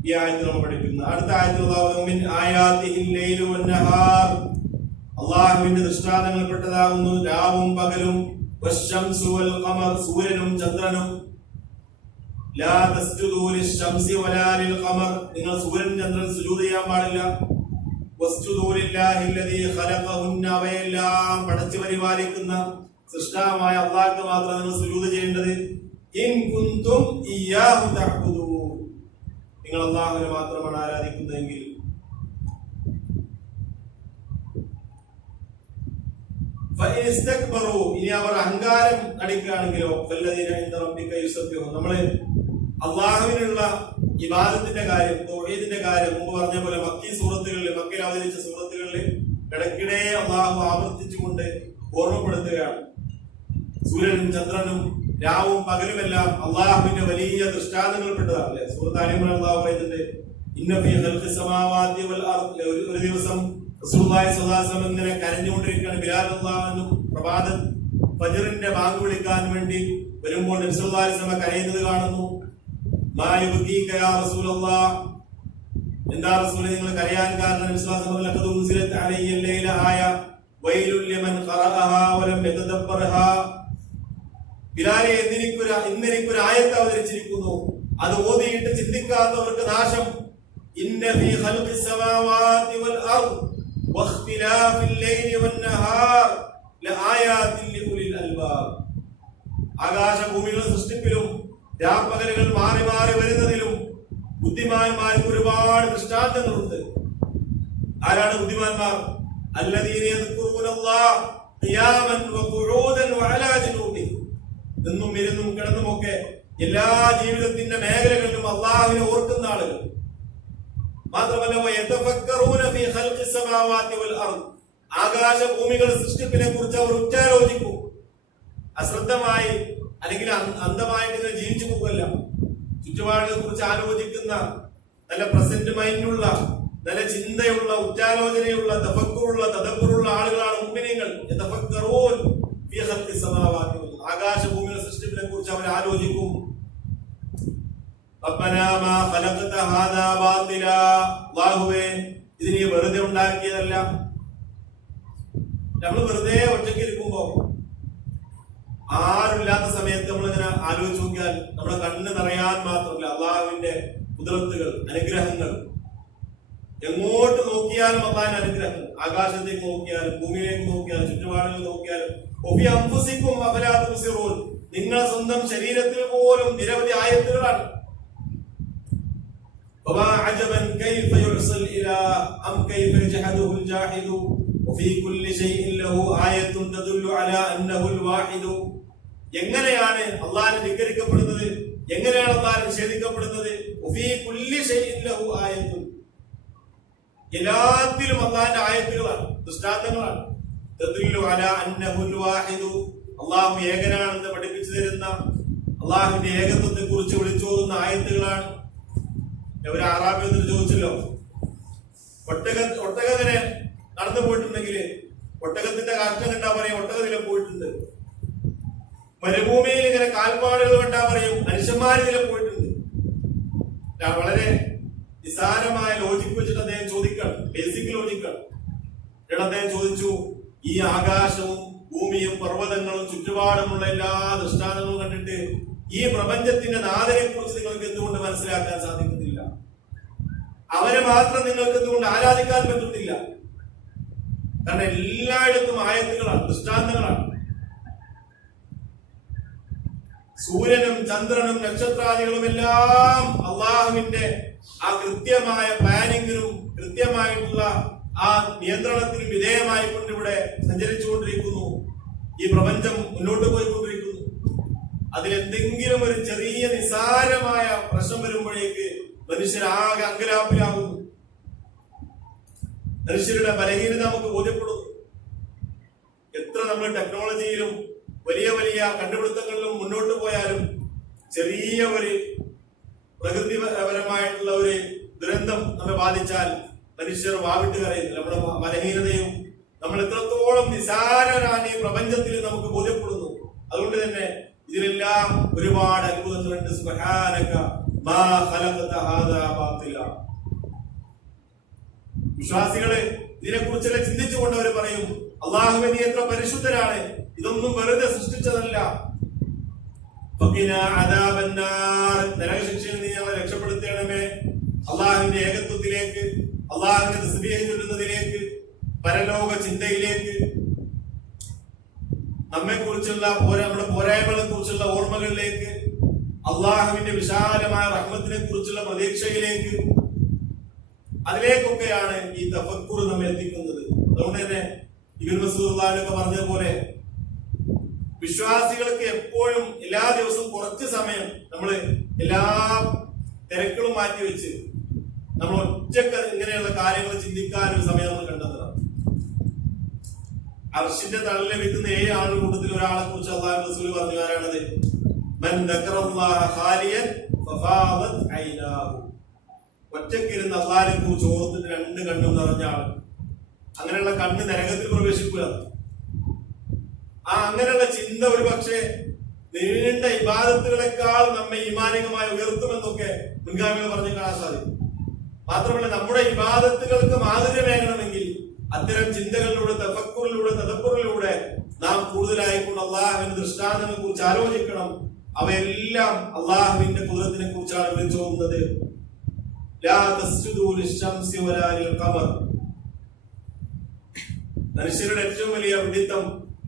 ഈ ആയത്തിൽ നമ്മൾ പഠിക്കുന്നത്. അടുത്ത ആയത്തിൽ അള്ളാഹുവിന്റെ ദൃഷ്ടാന്തങ്ങൾപ്പെട്ടതാകുന്നു രാവും പകലും, സൂര്യനും ചന്ദ്രനും. നിങ്ങൾ സൂര്യൻ ചന്ദ്രൻ സുജൂദ് ചെയ്യാൻ പാടില്ല. അവയെല്ലാം പടച്ചു പരിപാലിക്കുന്ന സൃഷ്ടാവായ അള്ളാഹ്ക്ക് മാത്രം നിങ്ങൾ സുജൂദ് ചെയ്യേണ്ടത്. നിങ്ങൾ അള്ളാഹുവിനെ മാത്രമാണ് ആരാധിക്കുന്നതെങ്കിൽ. ഇനി അവർ അഹങ്കാരം നടിക്കുകയാണെങ്കിലോ നമ്മള് അള്ളാഹുവിനുള്ള ഇബാദത്തിന്റെ കാര്യം, തൗഹീദിന്റെ കാര്യം മുമ്പ് പറഞ്ഞ പോലെ മക്കീ സൂറത്തുകളിൽ, മക്കയിൽ അവതരിച്ച സൂറത്തുകളിൽ ഇടയ്ക്കിടെ അള്ളാഹു ആവർത്തിച്ചുകൊണ്ട് ഓർമ്മപ്പെടുത്തുകയാണ്. സൂര്യനും ചന്ദ്രനും രാവും പകലുമെല്ലാം അള്ളാഹുവിന്റെ വലിയ ദൃഷ്ടാന്തങ്ങൾ പെട്ടതാണ് അല്ലെ. സൂറത്ത് ആലി ഇംറാൻ അള്ളാഹു പറയുന്നുണ്ട്, ഇന്ന ഫീ ഖൽഖിസ് സമാവാതി വൽ അർദ്. ഒരു ദിവസം റസൂലുള്ളാഹി സ്വല്ലല്ലാഹു അലൈഹി വസല്ലം ഇങ്ങനെ കരഞ്ഞുകൊണ്ടിരിക്കുകയാണ്. ബിലാൽ റളിയല്ലാഹു അൻഹു പ്രഭാതം ഫജ്റിന്റെ ബാങ്ക് വിളിക്കാൻ വേണ്ടി വരുമ്പോൾ നബി സല്ലല്ലാഹു അലൈഹി വസല്ലം കരയുന്നത് കാണുന്നു. മാ യുബീക യാ റസൂലല്ലാഹ്, എന്താ റസൂലേ നിങ്ങൾ കരയാൻ കാരണം? നബി സല്ലല്ലാഹു അലൈഹി വസല്ലം ലഖദ് ഉൻസിലത് അലയ്യ ലൈല ആയ വൈലുൽ ലിമൻ ഖറഅഹാ വലം യതദബ്ബർഹാ. ബിലാലെ ഇന്നെനിക്കൊരു ആയത്ത് അവതരിച്ചിരിക്കുന്നു, അത് ഓതിയിട്ട് ചിന്തിക്കാത്തവർക്ക് നാശം. ഇന്ന ഫീ ഖൽഖിസ് സമാവാതി വൽ അർദ് വഖ്തിലാഫിൽ ലൈലി വൻ നഹാർ ലആയാതിൻ ലിഉലിൽ അൽബാബ്. ആകാശഭൂമികളുടെ സൃഷ്ടിപ്പിലും രാപ്പകലുകൾ മാറി മാറി വരുന്നതിലും ബുദ്ധിമാന്മാർക്ക് ഒരുപാട് ദൃഷ്ടാന്തങ്ങളുണ്ട്. ആരാണ് ബുദ്ധിമാന്മാർ? അല്ലദീന യദ്കുറൂനല്ലാഹ ഖിയാമൻ വഖുഊദൻ വഅലാ ജുനൂബിഹിം. നിന്നും ഇരുന്നും കിടന്നുമൊക്കെ എല്ലാ ജീവിതത്തിന്റെ മേഖലകളിലും അള്ളാഹുവിനെ ഓർക്കുന്ന ആളുകൾ. മാത്രമല്ല ആകാശഭൂമികളുടെ സൃഷ്ടിപ്പിനെ കുറിച്ച് അവർ ഉറ്റാലോചിക്കും. അശ്രദ്ധമായി അല്ലെങ്കിൽ അന്ധമായിട്ട് ജീവിച്ചു പോകല്ല. ചുറ്റുപാടിനെ കുറിച്ച് ആലോചിക്കുന്ന നല്ല പ്രസന്റ് മൈൻഡുള്ള, നല്ല ചിന്തയുള്ള, ഉറ്റാലോചനയുള്ള, തഫക്കുറുള്ള, തദബ്ബറുള്ള ആളുകളാണ് മുഅ്മിനീങ്ങൾ. ആകാശഭൂമിയുടെ സൃഷ്ടിപ്പിനെ കുറിച്ച് അവർ ആലോചിക്കും. ഇതിനെ വെറുതെ ഉണ്ടാക്കിയതല്ല. നമ്മൾ വെറുതെ ഒറ്റയ്ക്ക് ഇരിക്കുമ്പോ ആരുമില്ലാത്ത സമയത്ത് നമ്മളിങ്ങനെ ആലോചിച്ച് നോക്കിയാൽ നമ്മുടെ കണ്ണ് നിറയാൻ മാത്രമല്ല അള്ളാഹുവിന്റെ ഖുദ്റത്തുകൾ, അനുഗ്രഹങ്ങൾ. എങ്ങോട്ട് നോക്കിയാലും അള്ളാഹിന്റെ അനുഗ്രഹം. ആകാശത്തേക്ക് നോക്കിയാലും, ഭൂമിയിലേക്ക് നോക്കിയാലും, ചുറ്റുപാടുകൾ നോക്കിയാലും. നിങ്ങളുടെ സ്വന്തം ശരീരത്തിൽ പോലും നിരവധി ആയത്തുകളാണ്. എങ്ങനെയാണ് അള്ളാഹ് ധിക്കരിക്കപ്പെടുന്നത്? എങ്ങനെയാണ് അള്ളാഹ് നിഷേധിക്കപ്പെടുന്നത്? എല്ലാത്തിലും അള്ളാഹിന്റെ ആയത്തുകളാണ്, ദൃഷ്ടാന്തങ്ങളാണ്. അള്ളാഹു ഏകനാണെന്ന് പഠിപ്പിച്ചു തരുന്ന, അള്ളാഹുവിന്റെ ഏകത്വത്തെ കുറിച്ച് വിളിച്ചോതുന്ന ആയത്തുകളാണ്. ഒരു അറാബി എന്ന് ചോദിച്ചല്ലോ, ഒട്ടകത്തിനെ നടന്നു പോയിട്ടുണ്ടെങ്കിൽ ഒട്ടകത്തിന്റെ കാഷ്ടം കണ്ടാ പറയും ഒട്ടകത്തിലെ പോയിട്ടുണ്ട്. മരുഭൂമിയിൽ ഇങ്ങനെ കാൽപ്പാടുകൾ കണ്ടാ പറയും മനുഷ്യന്മാരിതിലെ പോയിട്ടുണ്ട്. വളരെ നിസാരമായ ലോജിക്ക് വെച്ചിട്ട് അദ്ദേഹം ചോദിക്കാണ്, ബേസിക് ലോജിക്കാണ്. അദ്ദേഹം ചോദിച്ചു, ഈ ആകാശവും ഭൂമിയും പർവ്വതങ്ങളും ചുറ്റുപാടുമുള്ള എല്ലാ ദൃഷ്ടാന്തങ്ങളും കണ്ടിട്ട് ഈ പ്രപഞ്ചത്തിന്റെ നാഥനെ കുറിച്ച് നിങ്ങൾക്ക് എന്തുകൊണ്ട് മനസ്സിലാക്കാൻ സാധിക്കുന്നില്ല? അവരെ മാത്രം നിങ്ങൾക്ക് എന്തുകൊണ്ട് ആരാധിക്കാൻ പറ്റുന്നില്ല? കാരണം എല്ലായിടത്തും ആയത്തുകളാണ്, ദൃഷ്ടാന്തങ്ങളാണ്. സൂര്യനും ചന്ദ്രനും നക്ഷത്രാദികളും എല്ലാം അള്ളാഹുവിന്റെ ആ കൃത്യമായ പ്ലാനിങ്ങിനും കൃത്യമായിട്ടുള്ള ആ നിയന്ത്രണത്തിന് വിധേയമായിക്കൊണ്ട് ഇവിടെ സഞ്ചരിച്ചുകൊണ്ടിരിക്കുന്നു. ഈ പ്രപഞ്ചം മുന്നോട്ട് പോയിക്കൊണ്ടിരിക്കുന്നു. അതിലെന്തെങ്കിലും ഒരു ചെറിയ നിസാരമായ പ്രശ്നം വരുമ്പോഴേക്ക് മനുഷ്യരാകെ അങ്കലാപ്പിലാകുന്നു. മനുഷ്യരുടെ ബലഹീനത നമുക്ക് ബോധ്യപ്പെടുന്നു. എത്ര നമ്മൾ ടെക്നോളജിയിലും വലിയ വലിയ കണ്ടുപിടുത്തങ്ങളിലും മുന്നോട്ട് പോയാലും ചെറിയ ഒരു പ്രകൃതിപരമായിട്ടുള്ള ഒരു ദുരന്തം നമ്മെ ബാധിച്ചാൽ മനുഷ്യർ വാവിട്ട് കരയുന്നു. നമ്മുടെ ബലഹീനതയും നമ്മൾ എത്രത്തോളം നിസാരരാണ് ഈ പ്രപഞ്ചത്തിൽ നമുക്ക് ബോധ്യപ്പെടുന്നു. അതുകൊണ്ട് തന്നെ ഇതിലെല്ലാം ഒരുപാട് അത്ഭുതങ്ങളുണ്ട്. സുബ്ഹാനക മാ ഖലഖത ഹാദാ ബാതില. വിശ്വാസികള് ഇതിനെക്കുറിച്ചെല്ലാം ചിന്തിച്ചുകൊണ്ട് അവർ പറയും, അല്ലാഹുവേ നീ എത്ര പരിശുദ്ധനാണ്, ഇതൊന്നും വെറുതെ സൃഷ്ടിച്ചതല്ല. നരകശിക്ഷയിൽ നീ ഞങ്ങളെ രക്ഷപ്പെടുത്തണമേ. അള്ളാഹുവിന്റെ ഏകത്വത്തിലേക്ക്, അള്ളാഹുവിന്റെ തസ്ബീഹ് ചൊല്ലുന്നതിലേക്ക്, പരലോക ചിന്തയിലേക്ക്, നമ്മെ കുറിച്ചുള്ള നമ്മുടെ പോരായ്മകളെ കുറിച്ചുള്ള ഓർമ്മകളിലേക്ക്, അള്ളാഹുവിന്റെ വിശാലമായ റഹ്മത്തിനെ കുറിച്ചുള്ള പ്രതീക്ഷയിലേക്ക്, അതിലേക്കൊക്കെയാണ് ഈ തഫക്കുർ നമ്മെ എത്തിക്കുന്നത്. അതുകൊണ്ട് തന്നെ ഇബ്നു മസ്ഊദ് പറഞ്ഞതുപോലെ വിശ്വാസികൾക്ക് എപ്പോഴും എല്ലാ ദിവസവും കുറച്ച് സമയം നമ്മൾ എല്ലാ തിരക്കുകളും മാറ്റി വെച്ച് നമ്മൾ ഒറ്റക്ക് ഇങ്ങനെയുള്ള കാര്യങ്ങൾ ചിന്തിക്കാനൊരു സമയം നമ്മൾ കണ്ടെത്തണം. അർശിന്റെ തണലിൽ വെക്കുന്ന 7 ആളുകളുടെ കൂട്ടത്തിൽ ഒരാളെ കുറിച്ച് അല്ലാഹു റസൂൽ പറഞ്ഞു, ആരാണത്? മൻ ദക്കറല്ലാഹ ഖാലിയൻ ഫഫാദത് ഐനാഹു. ഒറ്റക്കിരുന്ന് അല്ലാഹുവിനെ കുറിച്ച് ഓർത്തിട്ട് 2 കണ്ണും നിറഞ്ഞ ആൾ. അങ്ങനെയുള്ള കണ്ണ് നരകത്തിൽ പ്രവേശിക്കുക. അങ്ങനെയുള്ള ചിന്ത ഒരു പക്ഷേ നീണ്ട ഇബാദത്തുകളെക്കാൾ നമ്മെ ഈമാനികമായി ഉയർത്തുമെന്നൊക്കെ മുൻഗാമികൾ പറഞ്ഞു കാണാൻ സാധിക്കും. മാത്രമല്ല, നമ്മുടെ ഇബാദത്തുകൾക്ക് മാധുര്യമേകണമെങ്കിൽ അത്തരം ചിന്തകളിലൂടെ, തഫക്കുറിലൂടെ, തദബ്ബുറിലൂടെ നാം കൂടുതലായിക്കൊണ്ട് അള്ളാഹുവിന്റെ ദൃഷ്ടാന്തങ്ങളെ കുറിച്ച് ആലോചിക്കണം. അവയെല്ലാം അള്ളാഹുവിന്റെ ഖുദ്റത്തിനെ കുറിച്ചാണ് വിളിച്ചോതുന്നത്. ലാ തസ്ജുദൂ ലിശ്ശംസി വലാ ലിൽഖമർ. മനുഷ്യരുടെ ഏറ്റവും വലിയ വിഡിത്തം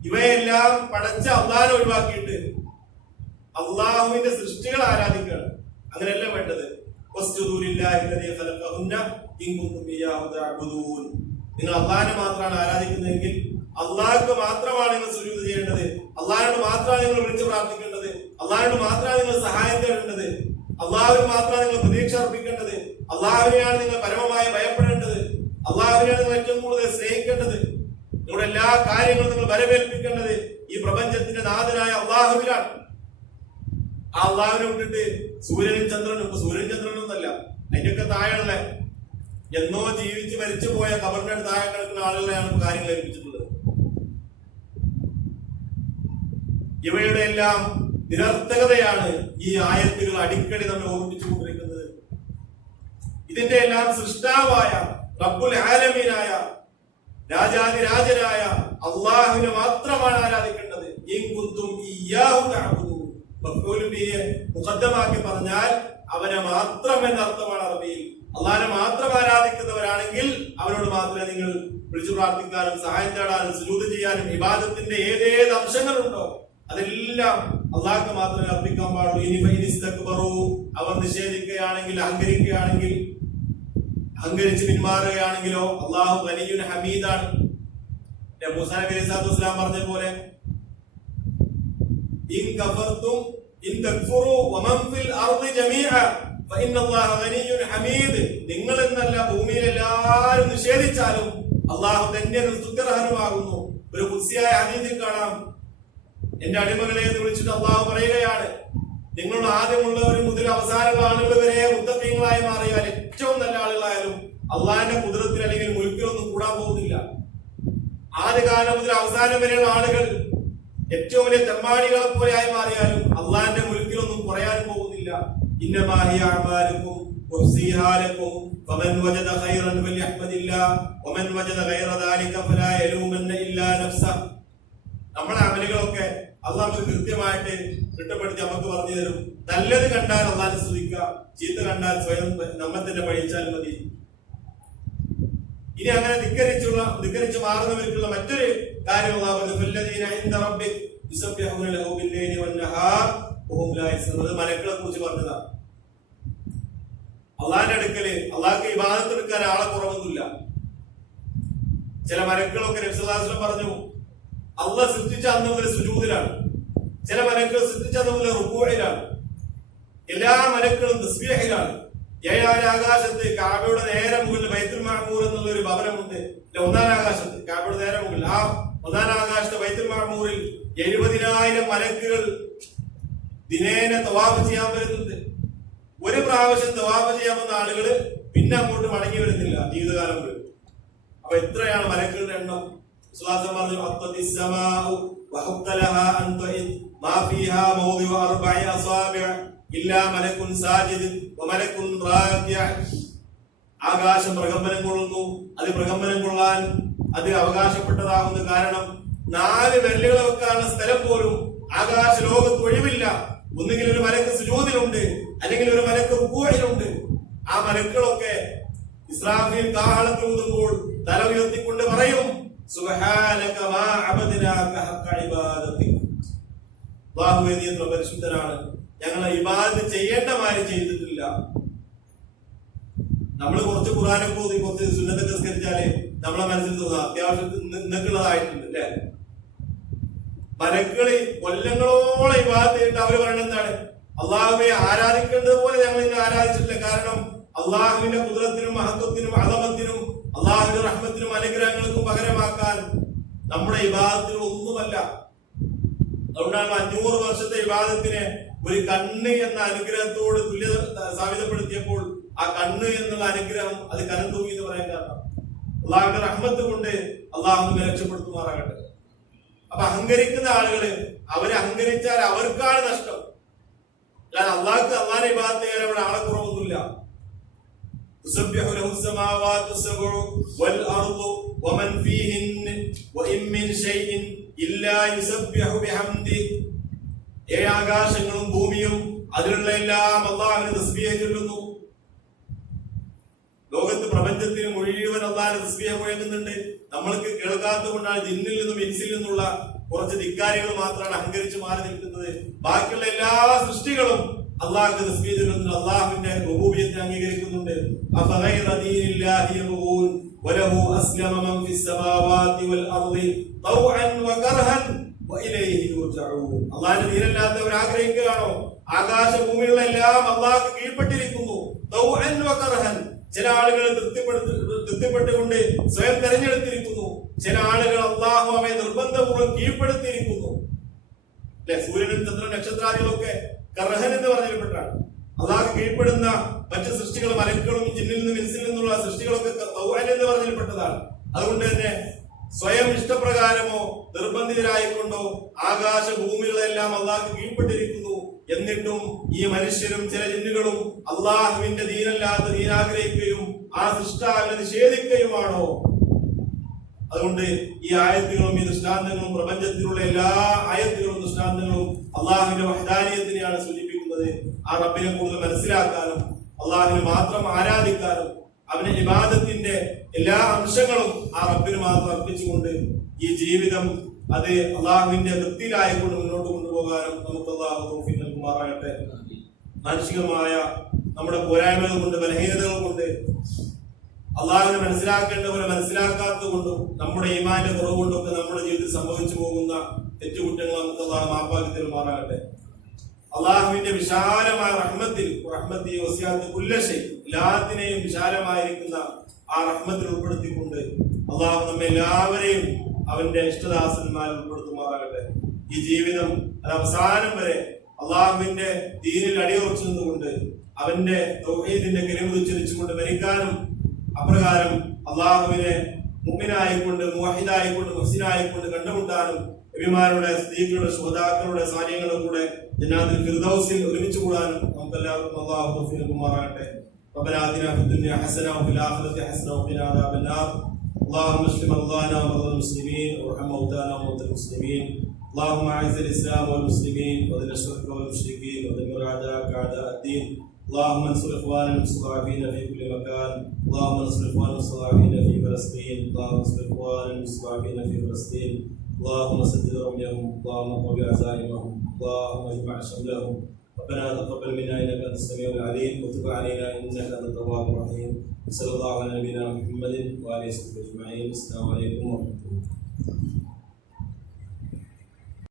ഇവയെല്ലാം പടച്ച അള്ളാഹിനെ ഒഴിവാക്കിയിട്ട് അള്ളാഹുവിന്റെ സൃഷ്ടികൾ ആരാധിക്കുകയാണ്. അങ്ങനെയല്ല വേണ്ടത്. നിങ്ങൾ അള്ളാഹിനെ മാത്രമാണ് ആരാധിക്കുന്നതെങ്കിൽ അള്ളാഹ്ക്ക് മാത്രമാണ് നിങ്ങൾ സുജൂദ് ചെയ്യേണ്ടത്. അള്ളാഹിനോട് മാത്രമാണ് നിങ്ങൾ വിളിച്ച് പ്രാർത്ഥിക്കേണ്ടത്. അള്ളാഹിനോട് മാത്രമാണ് നിങ്ങൾ സഹായം തേടേണ്ടത്. അള്ളാഹുവിന് മാത്രമാണ് നിങ്ങൾ പ്രതീക്ഷ അർപ്പിക്കേണ്ടത്. അള്ളാഹുവിനെയാണ് നിങ്ങൾ പരമമായി ഭയപ്പെടേണ്ടത്. അള്ളാഹുവിനെയാണ് നിങ്ങൾ ഏറ്റവും കൂടുതൽ സ്നേഹിക്കേണ്ടത്. നിങ്ങളുടെ എല്ലാ കാര്യങ്ങളും നിങ്ങൾ വരവേൽപ്പിക്കേണ്ടത് ഈ പ്രപഞ്ചത്തിന്റെ നാഥനായ അള്ളാഹുവിനാണ്. ആ അള്ളാഹുവിനെ വിട്ടിട്ട് സൂര്യനും ചന്ദ്രനും, ഇപ്പൊ സൂര്യനും ചന്ദ്രനും ഒന്നല്ല, അതിന്റെയൊക്കെ താഴെയുള്ള എന്നോ ജീവിച്ച് മരിച്ചു പോയ കബറിന്റെ താഴെ കിടക്കുന്ന ആളുകളെയാണ് കാര്യങ്ങൾ ഏൽപ്പിച്ചിട്ടുള്ളത്. ഇവയുടെ എല്ലാം നിരർത്ഥകതയാണ് ഈ ആയത്തുകൾ അടിക്കടി നമ്മെ ഓർമ്മിച്ചുകൊണ്ടിരിക്കുന്നത്. ഇതിന്റെ എല്ലാം സൃഷ്ടാവായ റബ്ബുൽ ആലമീനായ രാജാതിരാജനായ അള്ളാഹുവിനെ മാത്രമാണ് ആരാധിക്കേണ്ടത്. മുഖദ്ദമാക്കി പറഞ്ഞാൽ അവനെ മാത്രം എന്നർത്ഥമാണ് അറബിയിൽ. അള്ളാഹിനെ മാത്രം ആരാധിക്കുന്നവരാണെങ്കിൽ അവനോട് മാത്രമേ നിങ്ങൾ വിളിച്ചു പ്രാർത്ഥിക്കാനും സഹായം തേടാനും സുജൂദ് ചെയ്യാനും ഇബാദത്തിന്റെ ഏതേത് അംശങ്ങളുണ്ടോ അതെല്ലാം അള്ളാഹ്ക്ക് മാത്രമേ അർപ്പിക്കാൻ പാടുള്ളൂ. അവർ നിഷേധിക്കുകയാണെങ്കിൽ, അഹങ്കരിക്കുകയാണെങ്കിൽ, അഹങ്കരിച്ച് പിന്മാറുകയാണെങ്കിലോ അള്ളാഹു ഗനിയ്യുൻ ഹമീദാണ്. മൂസാ നബി അലൈഹി വസല്ലം പറഞ്ഞ പോലെ ഇൻ കഫർതും ഇൻ തക്ഫുറു വമൻ ഫിൽ അർദി ജമീഅ ഫഇന്നല്ലാഹ ഗനിയ്യുൻ ഹമീദ്. നിങ്ങൾ എന്നല്ല, ഭൂമിയിൽ എല്ലാവരും നിഷേധിച്ചാലും അള്ളാഹു തന്നെ സ്തുത്യർഹനുമാകുന്നു. ഒരു ഖുദ്സിയായ ഹദീസിൽ കാണാം, എന്റെ അടിമകളെ എന്ന് വിളിച്ചിട്ട് അള്ളാഹു പറയുകയാണ്, നിങ്ങൾ ആദ്യമുള്ളവർ മുതൽ അവസാനമുള്ള ആളുകൾ വരെ മുത്തഖീങ്ങളായി മാറിയാൽ ഏറ്റവും നല്ല ആളുകളായാലും അള്ളാഹിന്റെ ഖുദ്റത്തിൽ അല്ലെങ്കിൽ മുൽക്കിലൊന്നും കൂടാൻ പോകുന്നില്ല. ആദ്യകാലം മുതൽ അവസാനം വരെയുള്ള ആളുകൾ ഏറ്റവും വലിയ തെമ്മാടികളെ പോലെ ആയി മാറിയാലും അള്ളാഹിന്റെ മുൽക്കിലൊന്നും കുറയാൻ പോകുന്നില്ല. ഇന്നമാഹി അഅമാലുക്കും വഹ്സിഹാ ലക്കും ഫമൻ വജദ ഖൈറൻ ഫൽയഹ്മദില്ലാഹ് വമൻ വജദ ഗൈറ ദാലിക ഫലാ യലൂമന്ന ഇല്ലാ നഫ്സഹ്. നമ്മുടെ അമലുകളൊക്കെ അള്ളാഹ് നമുക്ക് കൃത്യമായിട്ട് തിട്ടപ്പെടുത്തി നമുക്ക് പറഞ്ഞു തരും. നല്ലത് കണ്ടാൽ അള്ളാഹിനെ സ്തുതിക്കുക, ചീത്ത കണ്ടാൽ സ്വയം നമ്മെ തന്നെ പഴിച്ചാൽ മതി. ഇനി അങ്ങനെ ധിക്കരിച്ചു മാറുന്നവർക്കുള്ള മറ്റൊരു കാര്യം മലക്കളെ കുറിച്ച് പറഞ്ഞതാ. അള്ളാഹിന്റെ അടുക്കല് അള്ളാഹ്ക്ക് ഇബാദത്ത് എടുക്കാൻ ആളെ കുറവൊന്നുമില്ല. ചില മലക്കളൊക്കെ നബി സല്ലല്ലാഹു അലൈഹി വസല്ലം പറഞ്ഞു, അള്ളാഹ് സൃഷ്ടിച്ച അന്ന് മുതൽ സുജൂദിലാണ്. ചില മലക്കുകൾ സൃഷ്ടിച്ച അന്ന് മുതൽ റുകൂഇലാണ്. എല്ലാ മലക്കളും തസ്ബീഹിലാണ്. ഏഴാം ആകാശത്ത് കാബയുടെ നേരെ മുകളിൽ ബൈത്തുൽ മഅമൂർ എന്നുള്ള ഒരു ഭവനമുണ്ട്. ഒന്നാം ആകാശത്ത് കാബയുടെ നേരെ മുകളിൽ, ആ ഒന്നാം ആകാശത്ത് ബൈത്തുൽ മഅമൂറിൽ 70,000 മലക്കുകൾ ദിനേന തവാഫ് ചെയ്യാൻ വരുന്നുണ്ട്. ഒരു പ്രാവശ്യം തവാഫ് ചെയ്യാൻ വന്ന ആളുകള് പിന്നെ അങ്ങോട്ട് മടങ്ങി വരുന്നില്ല ജീവിതകാലം മുഴുവൻ. അപ്പൊ എത്രയാണ് മലക്കുകളുടെ എണ്ണം? ആകാശം പ്രകമ്പനം കൊള്ളുന്നു. അത് പ്രകമ്പനം കൊള്ളാൻ അത് അവകാശപ്പെട്ടതാകുന്നു. കാരണം 4 വിരലുകൾ വെക്കാനുള്ള സ്ഥലം പോലും ആകാശ ലോകത്ത് ഒഴിവില്ല. ഒന്നുകിൽ ഒരു മലക്ക് സുജൂദിലുണ്ട്, അല്ലെങ്കിൽ ഒരു മലക്ക് റുകൂഇലുണ്ട്. ആ മലക്കുകളൊക്കെ ഇസ്രാഫീൽ കാഹളത്തിൽ ഊതുമ്പോൾ തല ഉയർത്തിക്കൊണ്ട് പറയും, സുബ്ഹാനക മാ അബദ്നാക ഹഖ ഇബാദതിക. അല്ലാഹുവേ, നീ എത്ര പരിശുദ്ധനാണ്, ഞങ്ങളെ ഇബാദത്ത് ചെയ്യേണ്ട മാതിരി ചെയ്തിട്ടില്ല. നമ്മൾ കുറച്ച് ഖുർആനൊക്കെ ഓതി കുറച്ച് സുന്നത്തൊക്കെ നിസ്കരിച്ചാലേ നമ്മളെ മനസ്സിൽ തോന്നുക അത്യാവശ്യത്തിൽ നിങ്ങൾക്കുള്ളതായിട്ടുണ്ട് അല്ലെ? മലക്കളി കൊല്ലങ്ങളോളം ഇബാദത്ത് ചെയ്തിട്ട് അവര് പറയുന്നത് എന്താണ്? അള്ളാഹുവെ ആരാധിക്കേണ്ടത് പോലെ ഞങ്ങൾ ഇന്ന് ആരാധിച്ചിട്ടില്ല. കാരണം അള്ളാഹുവിന്റെ ഖുദ്റത്തിനും മഹത്വത്തിനും അദമത്തിനും അള്ളാഹുവിന്റെ റഹ്മത്തിനും അനുഗ്രഹങ്ങൾക്കും പകരമാക്കാൻ നമ്മുടെ ഇബാദത്തിന് ഒന്നുമല്ല. അതുകൊണ്ടാണ് 500 വർഷത്തെ ഇബാദത്തിനെ ഒരു കണ്ണ് എന്ന അനുഗ്രഹത്തോട് തുല്യത സാബിതപ്പെടുത്തിയപ്പോൾ ആ കണ്ണ് എന്നുള്ള അനുഗ്രഹം അത് കനം തൂങ്ങി എന്ന് പറയാൻ കാരണം അള്ളാഹുവിന്റെ റഹ്മത്ത് കൊണ്ട് അള്ളാഹുവിനെ രക്ഷപ്പെടുത്തുമാറാകട്ടെ. അപ്പൊ അഹങ്കരിക്കുന്ന ആളുകള് അവര് അഹങ്കരിച്ചാൽ അവർക്കാണ് നഷ്ടം. അല്ലാതെ അള്ളാഹിനെ ഇബാദത്ത് ചെയ്യാൻ അവിടെ ആളെ കുറവൊന്നുമില്ല. تسبح له السماوات السبع والأرض ومن فيهن وإن من شيء إلا يسبح بحمده. ആകാശങ്ങളും ഭൂമിയും അതിലുള്ള എല്ലാം അള്ളാഹുവിനെ തസ്ബീഹ് ചൊല്ലുന്നു. ലോകത്ത് പ്രപഞ്ചത്തിന് മുഴുവൻ അള്ളാഹിനെ തസ്ബീഹ് മുഴങ്ങുന്നുണ്ട്. നമ്മൾക്ക് കേൾക്കാത്തത് കൊണ്ടാണ് ജിന്നിൽ നിന്നും ഇൻസിൽ നിന്നുള്ള കുറച്ച് ധിക്കാരികൾ മാത്രമാണ് അഹങ്കരിച്ച് മാറി നിൽക്കുന്നത്. ബാക്കിയുള്ള എല്ലാ സൃഷ്ടികളും അള്ളാഹുവിന്റെ തസ്ബീഹ് ചൊല്ലുന്നുണ്ട്, അള്ളാഹുവിന്റെ റുബൂബിയത്തിനെ അംഗീകരിക്കുന്നുണ്ട്. അഫഗൈറ ദീനില്ലാഹി യബ്ഗൂൻ വലഹു അസ്ലമ മൻ ഫിസ് സമാവാതി വൽ അർളി തൗഅൻ വകർഹൻ വഇലൈഹി യുർജഊൻ. അള്ളാഹുവിന്റെ ദീനല്ലാത്തവർ ആഗ്രഹിക്കുകയാണോ? ആകാശഭൂമിയുള്ള എല്ലാം അള്ളാഹുക്ക് കീഴ്പ്പെട്ടിരിക്കുന്നു. തൗഅൻ വകർഹൻ. ചില ആളുകൾ തൃപ്തിപ്പെട്ടുകൊണ്ട് സ്വയം തെരഞ്ഞെടുത്തിരിക്കുന്നു. ചില ആളുകൾ അള്ളാഹു അവയെ നിർബന്ധപൂർവ്വം കീഴ്പ്പെടുത്തിയിരിക്കുന്നു. അല്ലെ? സൂര്യനും ചന്ദ്രൻ നക്ഷത്രാദികളൊക്കെ കർഹൻ എന്ന് പറഞ്ഞിട്ടാണ്. അള്ളാഹ് കീഴ്പ്പെടുന്ന മറ്റു സൃഷ്ടികൾ മലക്കുകളും ജിന്നിൽ നിന്നും ഇൻസിൽ നിന്നുള്ള സൃഷ്ടികളൊക്കെ തൗഅൻ എന്ന് പറഞ്ഞിൽപ്പെട്ടതാണ്. അതുകൊണ്ട് തന്നെ സ്വയം ഇഷ്ടപ്രകാരമോ നിർബന്ധിതരായിക്കൊണ്ടോ ആകാശ ഭൂമികളെല്ലാം അള്ളാഹ് കീഴ്പ്പെട്ടിരിക്കുന്നു. എന്നിട്ടും ഈ മനുഷ്യരും ചില ജിന്നുകളും അള്ളാഹുവിന്റെ ദീനല്ലാത്ത ദീനാഗ്രഹിക്കുകയും ആ സൃഷ്ടാവിനെ നിഷേധിക്കുകയുമാണോ? അതുകൊണ്ട് ഈ ആയത്തുകളും ഈ ദൃഷ്ടാന്തങ്ങളും പ്രപഞ്ചത്തിലുള്ള എല്ലാ ആയത്തുകളും ദൃഷ്ടാന്തങ്ങളും അള്ളാഹുവിന്റെ വഹ്ദാനിയത്തിനെയാണ് സൂചിപ്പിക്കുന്നത്. ആ റബ്ബിനെ കൂടുതൽ മനസ്സിലാക്കാനും അള്ളാഹുവിനെ മാത്രം ആരാധിക്കാനും അവന്റെ ഇബാദത്തിന്റെ എല്ലാ അംശങ്ങളും ആ റബ്ബിന് മാത്രം അർപ്പിച്ചുകൊണ്ട് ഈ ജീവിതം അത് അള്ളാഹുവിന്റെ തൃപ്തിയിലായിക്കൊണ്ട് മുന്നോട്ട് കൊണ്ടുപോകാനും നമുക്ക് അള്ളാഹു തൗഫീഖ് നൽകുമാറാകട്ടെ. മാനസികമായ നമ്മുടെ പോരായ്മകൾ കൊണ്ട് ബലഹീനതകൾ കൊണ്ട് അള്ളാഹുവിനെ മനസ്സിലാക്കേണ്ട പോലെ മനസ്സിലാക്കാത്തത് കൊണ്ടും നമ്മുടെ ഈമാന്റെ കുറവ് കൊണ്ടൊക്കെ നമ്മുടെ ജീവിതത്തിൽ സംഭവിച്ചു പോകുന്ന തെറ്റുകുറ്റങ്ങൾ നമുക്ക് അള്ളാഹു മാപ്പാക്കി തരുമാറാകട്ടെ. അള്ളാഹുവിന്റെ വിശാലമായ റഹ്മത്തിൽ എല്ലാത്തിനെയും വിശാലമായിരിക്കുന്ന ആ റഹ്മത്തിൽ ഉൾപ്പെടുത്തിക്കൊണ്ട് അള്ളാഹു നമ്മെ എല്ലാവരെയും അവന്റെ ഇഷ്ടദാസന്മാരിൽ ഉൾപ്പെടുത്തുമാറാകട്ടെ. ഈ ജീവിതം അത് അവസാനം വരെ അള്ളാഹുവിന്റെ ദീനിൽ അടിയുറച്ചു നിന്നുകൊണ്ട് അവന്റെ തൗഹീദിന്റെ കലിമ ഉച്ചരിച്ചുകൊണ്ട് മരിക്കാനും അപ്രകാരം അള്ളാഹുവിനെ മുഅ്മിനായിക്കൊണ്ട് മുവഹിദായിക്കൊണ്ട് മുഹ്സിനായിക്കൊണ്ട് കണ്ടുമുട്ടാനും നബിമാരുടെ സിദ്ദീഖുകളുടെ ശുഹദാക്കളുടെ സാലിഹ്യങ്ങളുടെ കൂടെ ജന്നാത്തുൽ ഫിർദൗസിൽ ഒരുമിച്ച് കൂടാനും നമുക്കെല്ലാവർക്കും അള്ളാഹു തൗഫീഖ് നൽകുമാറാകട്ടെ. ربنا آتنا في الدنيا حسنة وفي الآخرة حسنة وقنا عذاب النار. اللهم اشف مرضانا ومرضى المسلمين وارحم موتانا وموتى المسلمين. اللهم اعز الإسلام والمسلمين وذل الشرك والمشركين ودمر أعداءك أعداء الدين. اللهم انصر إخواننا المستضعفين في كل مكان. اللهم انصر إخواننا المستضعفين في فلسطين. اللهم انصر إخواننا المستضعفين في فلسطين. اللهم سدد رميهم. اللهم قوي عزائمهم. اللهم اجمع شملهم. ربنا تقبل منا انك انت السميع العليم وتب علينا انك انت التواب الرحيم. صلى الله على نبينا محمد وآله وصحبه اجمعين. السلام عليكم ورحمة الله.